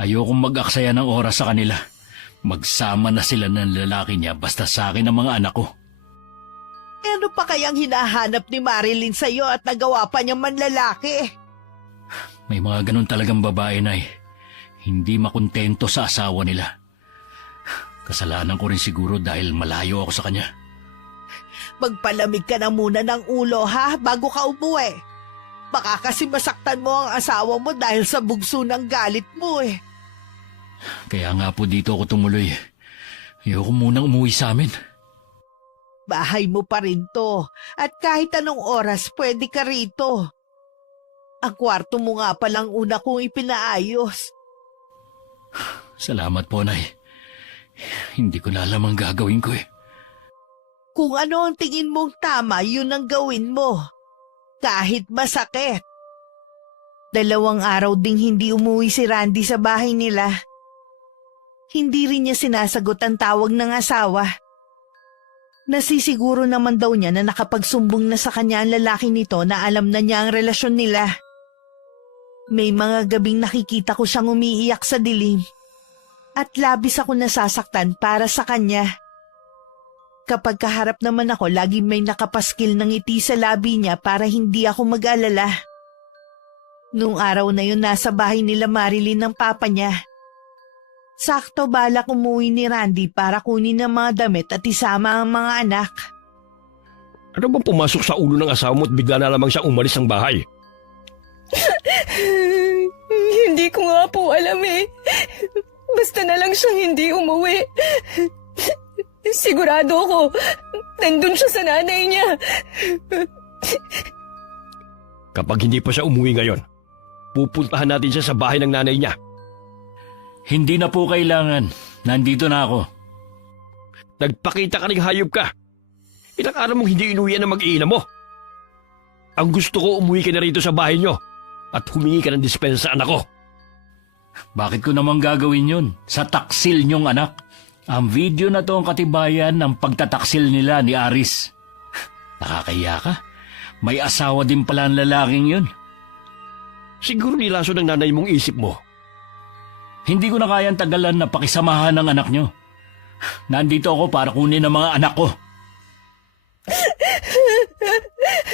Ayokong mag-aksaya ng oras sa kanila. Magsama na sila ng lalaki niya basta sa akin ang mga anak ko. Ano pa kayang hinahanap ni Marilyn sa'yo at nagawa pa niya manlalaki? May mga ganun talagang babae, Nay. hindi makontento sa asawa nila. Kasalanan ko rin siguro dahil malayo ako sa kanya. Magpalamig ka na muna ng ulo ha, bago ka umuwi. Baka kasi masaktan mo ang asawa mo dahil sa bugso ng galit mo eh. Kaya nga po dito ako tumuloy. Ayoko munang umuwi sa amin. Bahay mo pa rin to, at kahit anong oras pwede ka rito. Ang kwarto mo nga palang una kong ipinaayos. Salamat po, Nay. Hindi ko na alam ang gagawin ko eh. Kung ano ang tingin mong tama, yun ang gawin mo. Kahit masakit. 2 araw ding hindi umuwi si Randy sa bahay nila. Hindi rin niya sinasagot ang tawag ng asawa. Nasisiguro naman daw niya na nakapagsumbong na sa kanya ang lalaki nito na alam na niya ang relasyon nila. May mga gabing nakikita ko siyang umiiyak sa dilim. At labis ako nasasaktan para sa kanya. Kapag kaharap naman ako, lagi may nakapaskil ng ngiti sa labi niya para hindi ako mag-alala. Nung araw na yun, nasa bahay nila Marilyn ng papa niya. Sakto balak umuwi ni Randy para kunin ang mga damit at isama ang mga anak. Ano bang pumasok sa ulo ng asawa mo at bigla na lamang siya umalis ng bahay? Hindi ko nga po alam eh. Basta na lang siyang hindi umuwi. Sigurado ko, nandun siya sa nanay niya. Kapag hindi pa siya umuwi ngayon, pupuntahan natin siya sa bahay ng nanay niya. Hindi na po kailangan. Nandito na ako. Nagpakita ka ng hayop ka. Ilang araw mong hindi inuwian na mag-iina mo. Ang gusto ko, umuwi ka na rito sa bahay niyo at humingi ka ng dispensa sa anak ko. Bakit ko naman gagawin yun? Sa taksil niyong anak. Ang video na to ang katibayan ng pagtataksil nila ni Aris. Nakakahiya ka? May asawa din pala ang lalaking yun. Siguro nilaso ng nanay mong isip mo. Hindi ko na kayang tagalan na pakisamahan ng anak niyo. Nandito ako para kunin ang mga anak ko.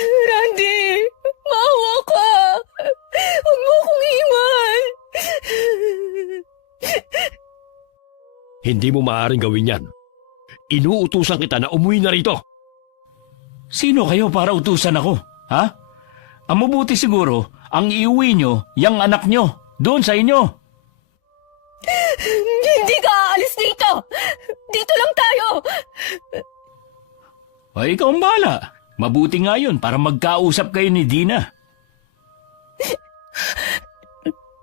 Randy, maawa ka. Huwag mo akong iwan. Hindi mo maaaring gawin yan. Inuutusan kita na umuwi na rito. Sino kayo para utusan ako? Ha? Ang mabuti siguro, ang iuwi nyo, yung anak nyo, doon sa inyo. Hindi ka aalis dito. Dito lang tayo. Ay, ikaw ang bahala. Mabuti nga yun para magkausap kayo ni Dina.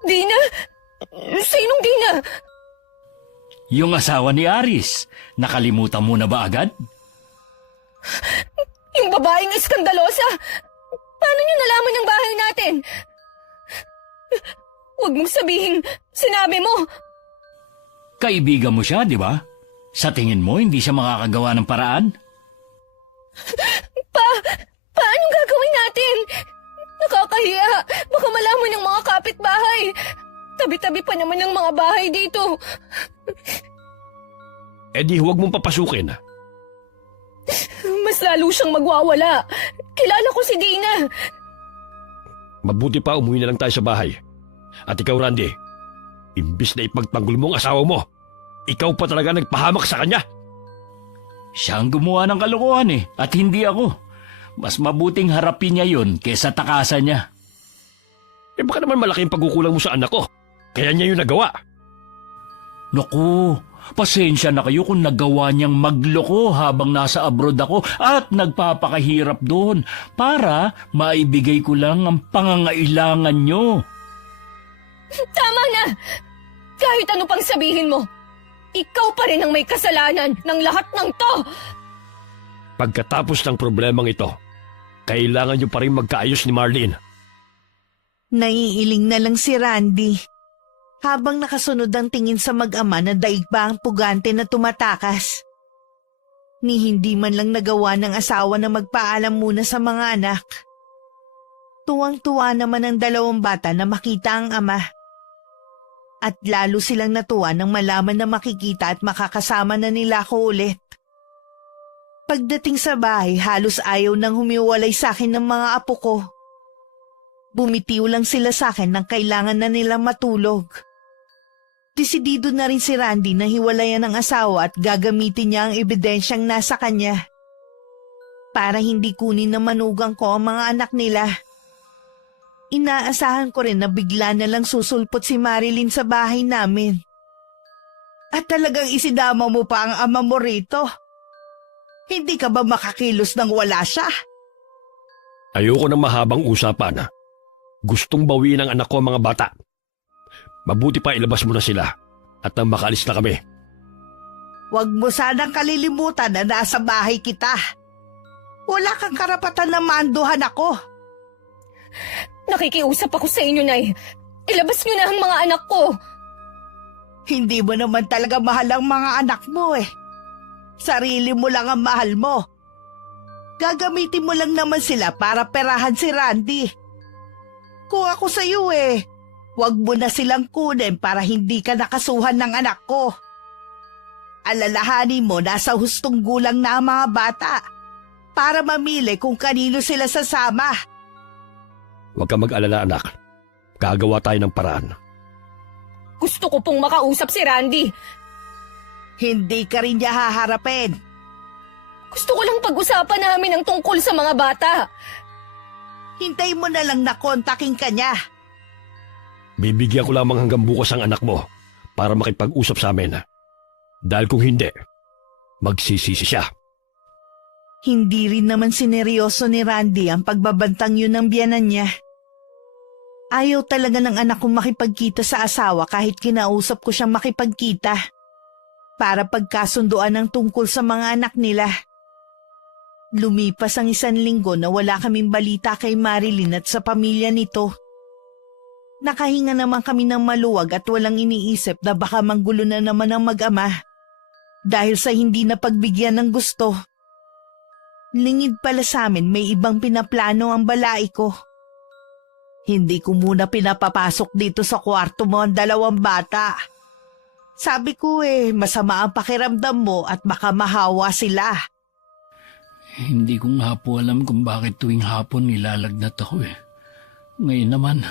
Dina? Sinong Dina? Yung asawa ni Aris. Nakalimutan mo na ba agad? Yung babaeng iskandalosa. Paano niyo nalaman yung bahay natin? Huwag mong sabihin, sinabi mo. Kaibigan mo siya, di ba? Sa tingin mo, hindi siya makakagawa ng paraan? Paano gagawin natin? Nakakahiya. Baka malaman ng mga kapitbahay. Tabi-tabi pa naman ng mga bahay dito. Eh di huwag mong papasukin. Mas lalo siyang magwawala. Kilala ko si Dina. Mabuti pa umuwi na lang tayo sa bahay. At ikaw, Randy, imbis na ipagtanggol mo ang asawa mo, ikaw pa talaga nagpahamak sa kanya. Siya ang gumawa ng kalokohan at hindi ako. Mas mabuting harapin niya yun kesa takasan niya. Eh baka naman malaki ang pagkukulang mo sa anak ko. Kaya niya yung nagawa. Naku, pasensya na kayo kung nagawa niyang magloko habang nasa abroad ako at nagpapakahirap doon para maibigay ko lang ang pangangailangan niyo. Tama na! Kahit ano pang sabihin mo, ikaw pa rin ang may kasalanan ng lahat ng to! Pagkatapos ng problemang ito, kailangan niyo pa rin magkaayos ni Marlene. Naiiling na lang si Randy. Habang nakasunod ang tingin sa mag-ama na daig ba ang pugante na tumatakas. Ni hindi man lang nagawa ng asawa na magpaalam muna sa mga anak. Tuwang-tuwa naman ang 2 bata na makita ang ama. At lalo silang natuwa nang malaman na makikita at makakasama na nila ako ulit. Pagdating sa bahay, halos ayaw nang humiwalay sa akin ng mga apo ko. Bumitiw lang sila sa akin nang kailangan na nilang matulog. Desidido na rin si Randy na hiwalayan ng asawa at gagamitin niya ang ebidensyang nasa kanya para hindi kunin na manugang ko ang mga anak nila. Inaasahan ko rin na bigla na lang susulpot si Marilyn sa bahay namin. At talagang isidama mo pa ang ama mo rito. Hindi ka ba makakilos nang wala siya? Ayoko ng mahabang usapan. Gustong bawiin ng anak ko ang mga bata. Mabuti pa ilabas mo na sila at nang makaalis na kami. Huwag mo sanang kalilimutan na nasa bahay kita. Wala kang karapatan na manduhan ako. Nakikiusap ako sa inyo, Nay. Ilabas niyo na ang mga anak ko. Hindi mo naman talaga mahal ang mga anak mo eh. Sarili mo lang ang mahal mo. Gagamitin mo lang naman sila para perahan si Randy. Kung ako sa'yo huwag mo na silang kunin para hindi ka nakasuhan ng anak ko. Alalahanin mo nasa hustong gulang na ang mga bata para mamili kung kanino sila sasama. Huwag kang mag-alala, anak. Gagawa tayo ng paraan. Gusto ko pong makausap si Randy. Hindi ka rin niya haharapin. Gusto ko lang pag-usapan namin ang tungkol sa mga bata. Hintay mo na lang na kontakin ka niya. Bibigyan ko lamang hanggang bukas ang anak mo para makipag-usap sa amin. Dahil kung hindi, magsisisi siya. Hindi rin naman sineryoso ni Randy ang pagbabantang yun ng biyanan niya. Ayaw talaga ng anak kong makipagkita sa asawa kahit kinausap ko siyang makipagkita para pagkasunduan ng tungkol sa mga anak nila. Lumipas ang 1 linggo na wala kaming balita kay Marilyn at sa pamilya nito. Nakahinga naman kami ng maluwag at walang iniisip na baka manggulo na naman ang mag-ama dahil sa hindi na pagbigyan ng gusto. Lingid pala sa amin may ibang pinaplano ang balai ko. Hindi ko muna pinapapasok dito sa kwarto mo ang 2 bata. Sabi ko masama ang pakiramdam mo at baka mahawa sila. Hindi ko nga po alam kung bakit tuwing hapon nilalagnat ako Ngayon naman,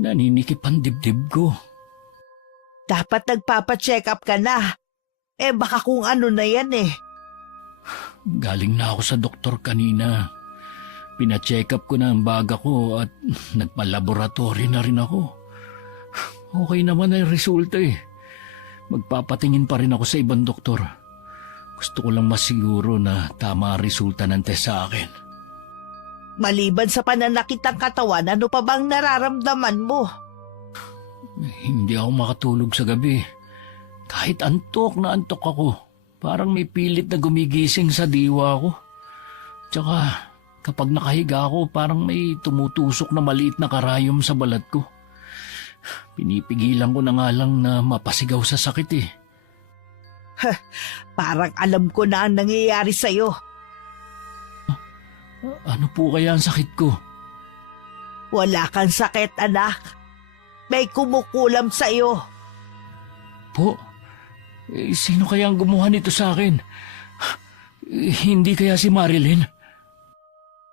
naninikip ang dibdib ko. Dapat nagpapacheck up ka na. Baka kung ano na yan Galing na ako sa doktor kanina. Pina-check up ko na ang baga ko at nagpa-laboratory na rin ako. Okay naman ang resulta Magpapatingin pa rin ako sa ibang doktor. Gusto ko lang masiguro na tama ang resulta ng test sa akin. Maliban sa pananakit ng katawan, ano pa bang nararamdaman mo? Hindi ako makatulog sa gabi. Kahit antok na antok ako, parang may pilit na gumigising sa diwa ko. Tsaka kapag nakahiga ako, parang may tumutusok na maliit na karayom sa balat ko. Pinipigilan ko na nga lang na mapasigaw sa sakit Parang alam ko na ang nangyayari sa'yo. Ano po kaya ang sakit ko? Wala kang sakit, anak. May kumukulam sa'yo. Po? Sino kaya ang gumawa nito sa akin? Hindi kaya si Marilyn?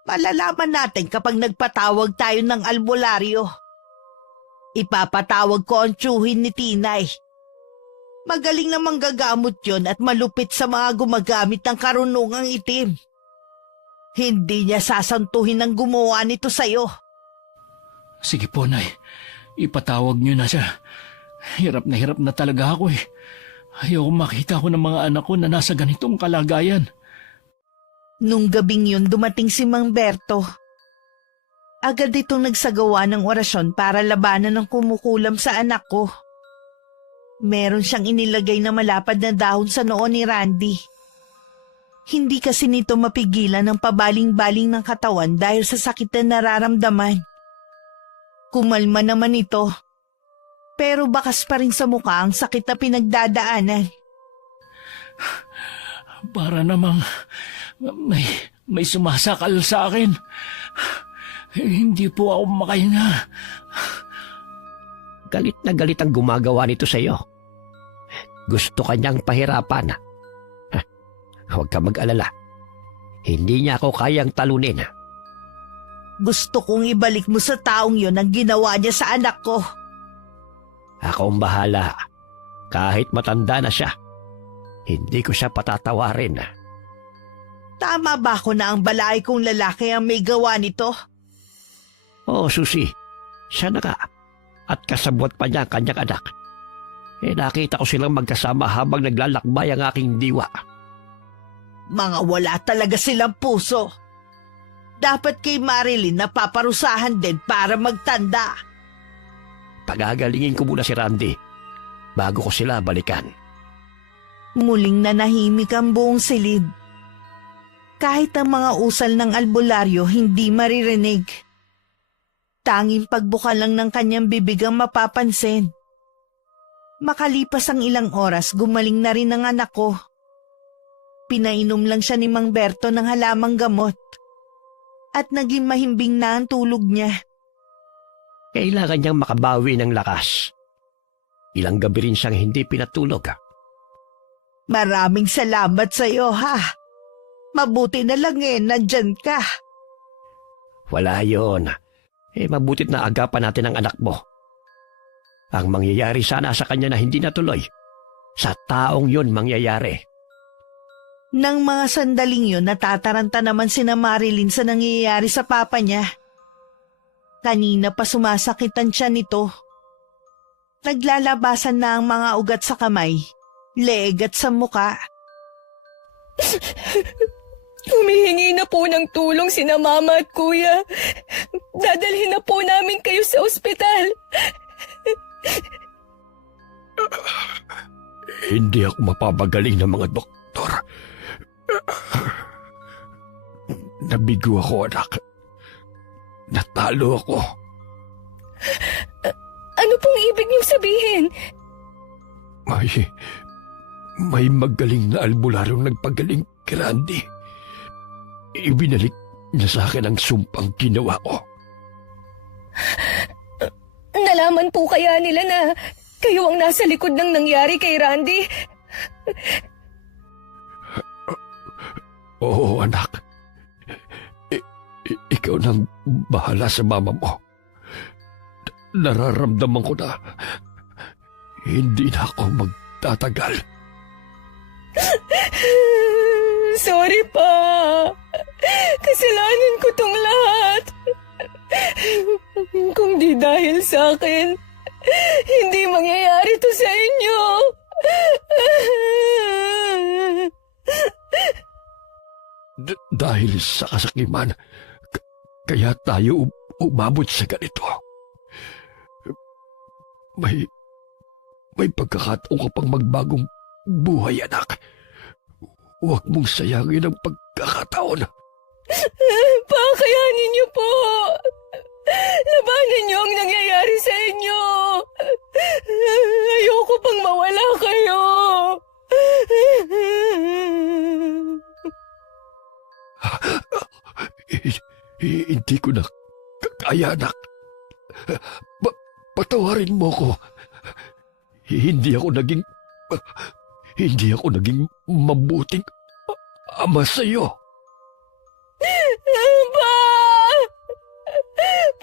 Malalaman natin kapag nagpatawag tayo ng albularyo. Ipapatawag ko ang tiyuhin ni Tinay. Magaling namang gagamot yon at malupit sa mga gumagamit ng karunungang itim. Hindi niya sasantuhin ang gumawa nito sa'yo. Sige po, Nay. Ipatawag niyo na siya. Hirap na talaga ako Ayaw makita ko ng mga anak ko na nasa ganitong kalagayan. Nung gabing yun dumating si Mang Berto. Agad itong nagsagawa ng orasyon para labanan ng kumukulam sa anak ko. Meron siyang inilagay na malapad na dahon sa noo ni Randy. Hindi kasi nito mapigilan ang pabaling-baling ng katawan dahil sa sakit na nararamdaman. Kumalma naman ito. Pero bakas pa rin sa mukha ang sakit na pinagdadaanan. Para namang may sumasakal sa akin. Hindi po ako makahinga. Galit na galit ang gumagawa nito sa iyo. Gusto kanyang pahirapan. Huwag ka mag-alala. Hindi niya ako kayang talunin. Gusto kong ibalik mo sa taong yon ang ginawa niya sa anak ko. Ako ang bahala. Kahit matanda na siya, hindi ko siya patatawarin. Tama ba ako na ang balay kong lalaki ang may gawa nito? Oo, Susi. Siya na nga. At kasabwat pa niya ang kanyang anak. Nakita ko silang magkasama habang naglalakbay ang aking diwa. Mga wala talaga silang puso. Dapat kay Marilyn na paparusahan din para magtanda. Pagagalingin ko muna si Randy bago ko sila balikan. Muling nanahimik ang buong silid. Kahit ang mga usal ng albularyo hindi maririnig. Tanging pagbuka lang ng kanyang bibig ang mapapansin. Makalipas ang ilang oras, gumaling na rin ang anak ko. Pinainom lang siya ni Mang Berto ng halamang gamot. At naging mahimbing na ang tulog niya. Kailangan niyang makabawi ng lakas. Ilang gabi rin siyang hindi pinatulog. Maraming salamat sa iyo, ha? Mabuti na lang nandyan ka. Wala yon. Mabutit na agapan natin ang anak mo. Ang mangyayari sana sa kanya na hindi natuloy, sa taong yun mangyayari. Nang mga sandaling yun, natataranta naman sina Marilyn sa nangyayari sa papa niya. Kanina pa sumasakit ang tiyan nito. Naglalabasan na ang mga ugat sa kamay, leeg at sa muka. Humihingi na po ng tulong sina Mama at Kuya. Dadalhin na po namin kayo sa ospital. Hindi ako mapapagaling ng mga doktor. Nabigo ako, anak. Natalo ako. Ano pong ibig niyong sabihin? May magaling na albularyong nagpagaling kay Randy. Ibinalik niya sa akin ang sumpang ginawa ko. Nalaman po kaya nila na kayo ang nasa likod ng nangyari kay Randy? Oo, anak. Ikaw nang bahala sa mama mo. Nararamdaman ko na hindi na ako magtatagal. Sorry pa. Kasalanan ko tong lahat. Kung di dahil sa akin, hindi mangyayari to sa inyo. Dahil sa kasakiman, kaya tayo umabot sa ganito. May pagkakataon ka pang magbagong buhay, anak. Huwag mong sayangin ang pagkakataon. Pakayanin niyo po. Labanan niyo ang nangyayari sa inyo. Ayoko pang mawala kayo. Hindi ko na kaya, anak. Patawarin mo ko. Hindi ako naging mabuting ama sa iyo. Pa!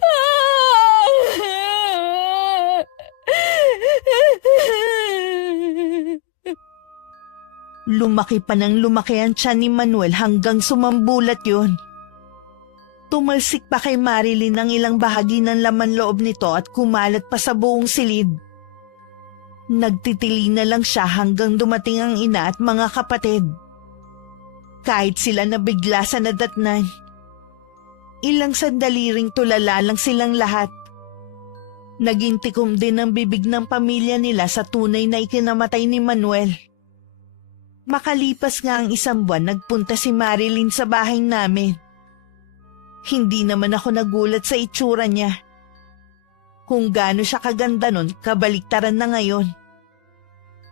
Pa! Lumaki pa ng lumaki ang tiyan ni Manuel hanggang sumambulat yun. Tumalsik pa kay Marilyn ang ilang bahagi ng laman loob nito at kumalat pa sa buong silid. Nagtitili na lang siya hanggang dumating ang ina at mga kapatid. Kahit sila nabigla sa nadatnan, ilang sandali ring tulala lang silang lahat. Naging tikom din ang bibig ng pamilya nila sa tunay na ikinamatay ni Manuel. Makalipas nga ang isang buwan, nagpunta si Marilyn sa bahay namin. Hindi naman ako nagulat sa itsura niya. Kung gaano siya kaganda nun, kabaliktaran na ngayon.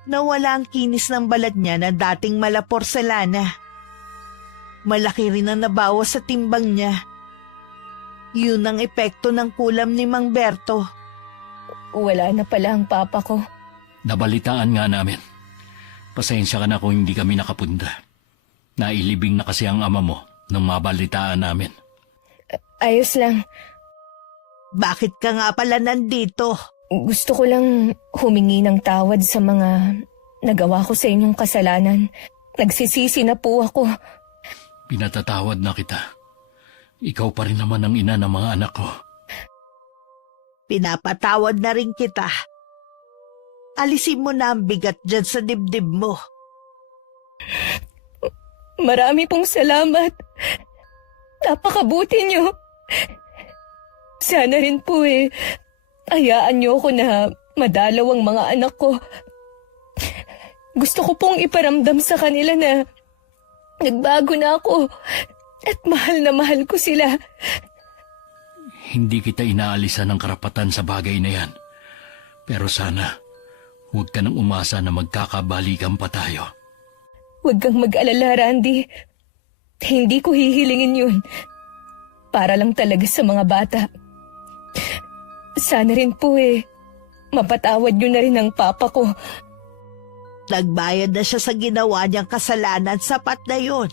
Nawala ang kinis ng balat niya na dating mala porselana. Malaki rin ang nabawas sa timbang niya. Yun ang epekto ng kulam ni Mang Berto. Wala na pala ang papa ko. Nabalitaan nga namin. Pasensya ka na kung hindi kami nakapunda. Nailibing na kasi ang ama mo nung mabalitaan namin. Ayos lang. Bakit ka nga pala nandito? Gusto ko lang humingi ng tawad sa mga nagawa ko sa inyong kasalanan. Nagsisisi na po ako. Pinatatawad na kita. Ikaw pa rin naman ang ina ng mga anak ko. Pinapatawad na rin kita. Alisin mo na ang bigat dyan sa dibdib mo. Marami pong salamat. Napakabuti niyo. Sana rin po hayaan niyo ako na madalaw ang mga anak ko. Gusto ko pong iparamdam sa kanila na nagbago na ako at mahal ko sila. Hindi kita inaalisan ng karapatan sa bagay na yan. Pero sana, huwag ka nang umasa na magkakabalikan pa tayo. Huwag kang mag-alala, Randy. Hindi ko hihilingin yun. Para lang talaga sa mga bata. Sana rin po mapatawad niyo na rin ang papa ko. Nagbayad na siya sa ginawa niyang kasalanan, sapat na yun.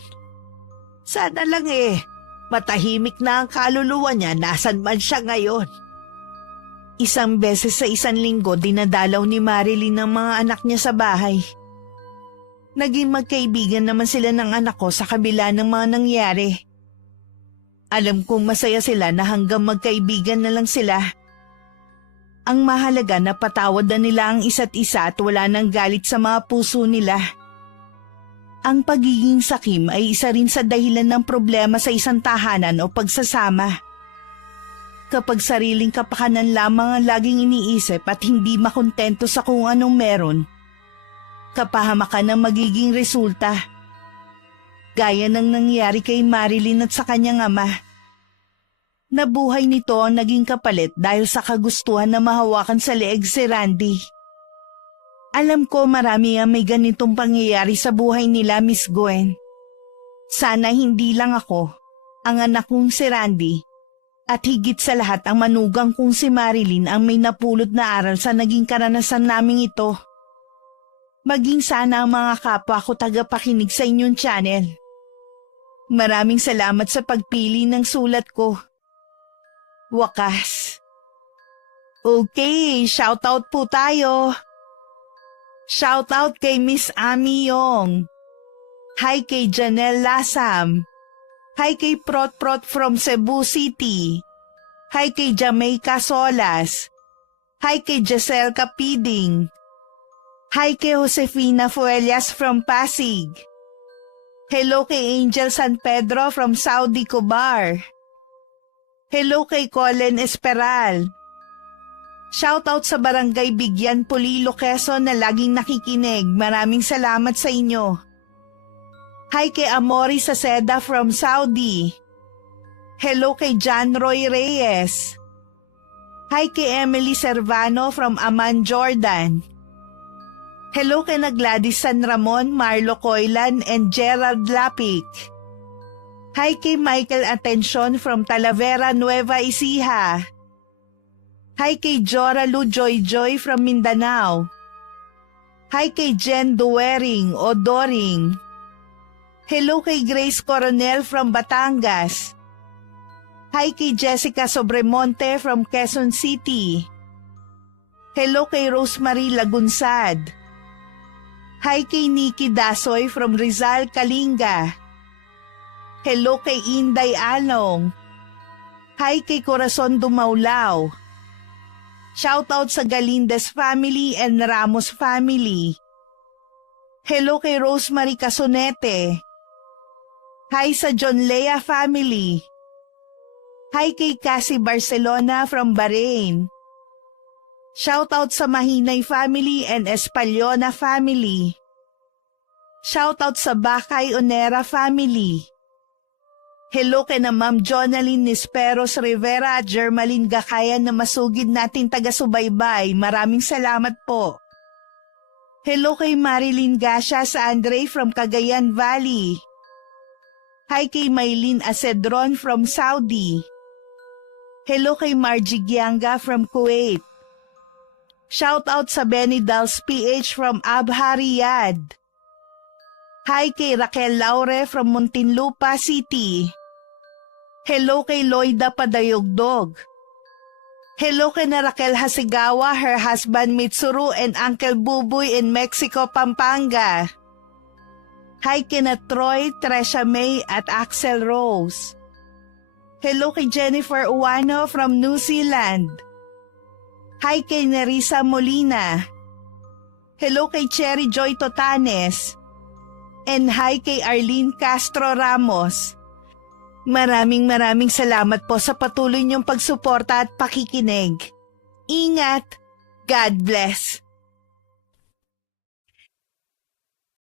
Sana lang matahimik na ang kaluluwa niya nasan man siya ngayon. Isang beses sa isang linggo dinadalaw ni Marilyn ang mga anak niya sa bahay. Naging magkaibigan naman sila ng anak ko sa kabila ng mga nangyari. Alam kong masaya sila na hanggang magkaibigan na lang sila. Ang mahalaga na patawad na nila ang isa't isa at wala nang galit sa mga puso nila. Ang pagiging sakim ay isa rin sa dahilan ng problema sa isang tahanan o pagsasama. Kapag sariling kapakanan lamang ang laging iniisip at hindi makontento sa kung anong meron, kapahamakan ang magiging resulta. Gaya ng nangyari kay Marilyn at sa kanyang ama. Nabuhay nito ang naging kapalit dahil sa kagustuhan na mahawakan sa leeg si Randy. Alam ko marami ang may ganitong pangyayari sa buhay nila, Miss Gwen. Sana hindi lang ako, ang anak kong si Randy, at higit sa lahat ang manugang kong si Marilyn ang may napulot na aral sa naging karanasan naming ito. Maging sana ang mga kapwa ko tagapakinig sa inyong channel. Maraming salamat sa pagpili ng sulat ko. Wakas. Okay, shoutout po tayo. Shoutout kay Miss Ami Yong. Hi kay Janelle Lasam. Hi kay Prot from Cebu City. Hi kay Jamaica Solas. Hi kay Giselle Capiding. Hi kay Josefina Fuelias from Pasig. Hello kay Angel San Pedro from Saudi Cobar. Hello kay Colin Esperal. Shoutout sa Barangay Bigyan, Polilo, Quezon na laging nakikinig. Maraming salamat sa inyo. Hi kay Amori Saceda from Saudi. Hello kay John Roy Reyes. Hi kay Emily Servano from Amman, Jordan. Hello kay Gladys San Ramon, Marlo Coylan, and Gerald Lapik. Hi kay Michael Atención from Talavera, Nueva Ecija. Hi kay Jora Lu Joy from Mindanao. Hi kay Jen Duwering o Doring. Hello kay Grace Coronel from Batangas. Hi kay Jessica Sobremonte from Quezon City. Hello kay Rosemary Lagunsad. Hi kay Nikki Dasoy from Rizal, Kalinga. Hello kay Inday Along. Hi kay Corazon Dumaulaw. Shoutout sa Galindez family and Ramos family. Hello kay Rosemary Casonete. Hi sa John Lea family. Hi kay Cassie Barcelona from Bahrain. Shoutout sa Mahinay family and Espaliona family. Shoutout sa Bakay Onera family. Hello kay na Ma'am Jonaline Nisperos Rivera at Germaline Gakayan na masugid natin taga-subaybay. Maraming salamat po. Hello kay Marilyn Gasha sa Andre from Cagayan Valley. Hi kay Maylin Acedron from Saudi. Hello kay Margie Gianga from Kuwait. Shoutout sa Benny Dals PH from Abha, Riyadh. Hi kay Raquel Laure from Muntinlupa City. Hello kay Loida Padayogdog. Hello kay na Raquel Hasegawa, her husband Mitsuru, and Uncle Buboy in Mexico, Pampanga. Hi kina Troy, Tresha May at Axel Rose. Hello kay Jennifer Uwano from New Zealand. Hi kay Nerissa Molina. Hello kay Cherry Joy Totanes. And hi kay Arlene Castro Ramos. Maraming salamat po sa patuloy niyong pagsuporta at pakikinig. Ingat! God bless!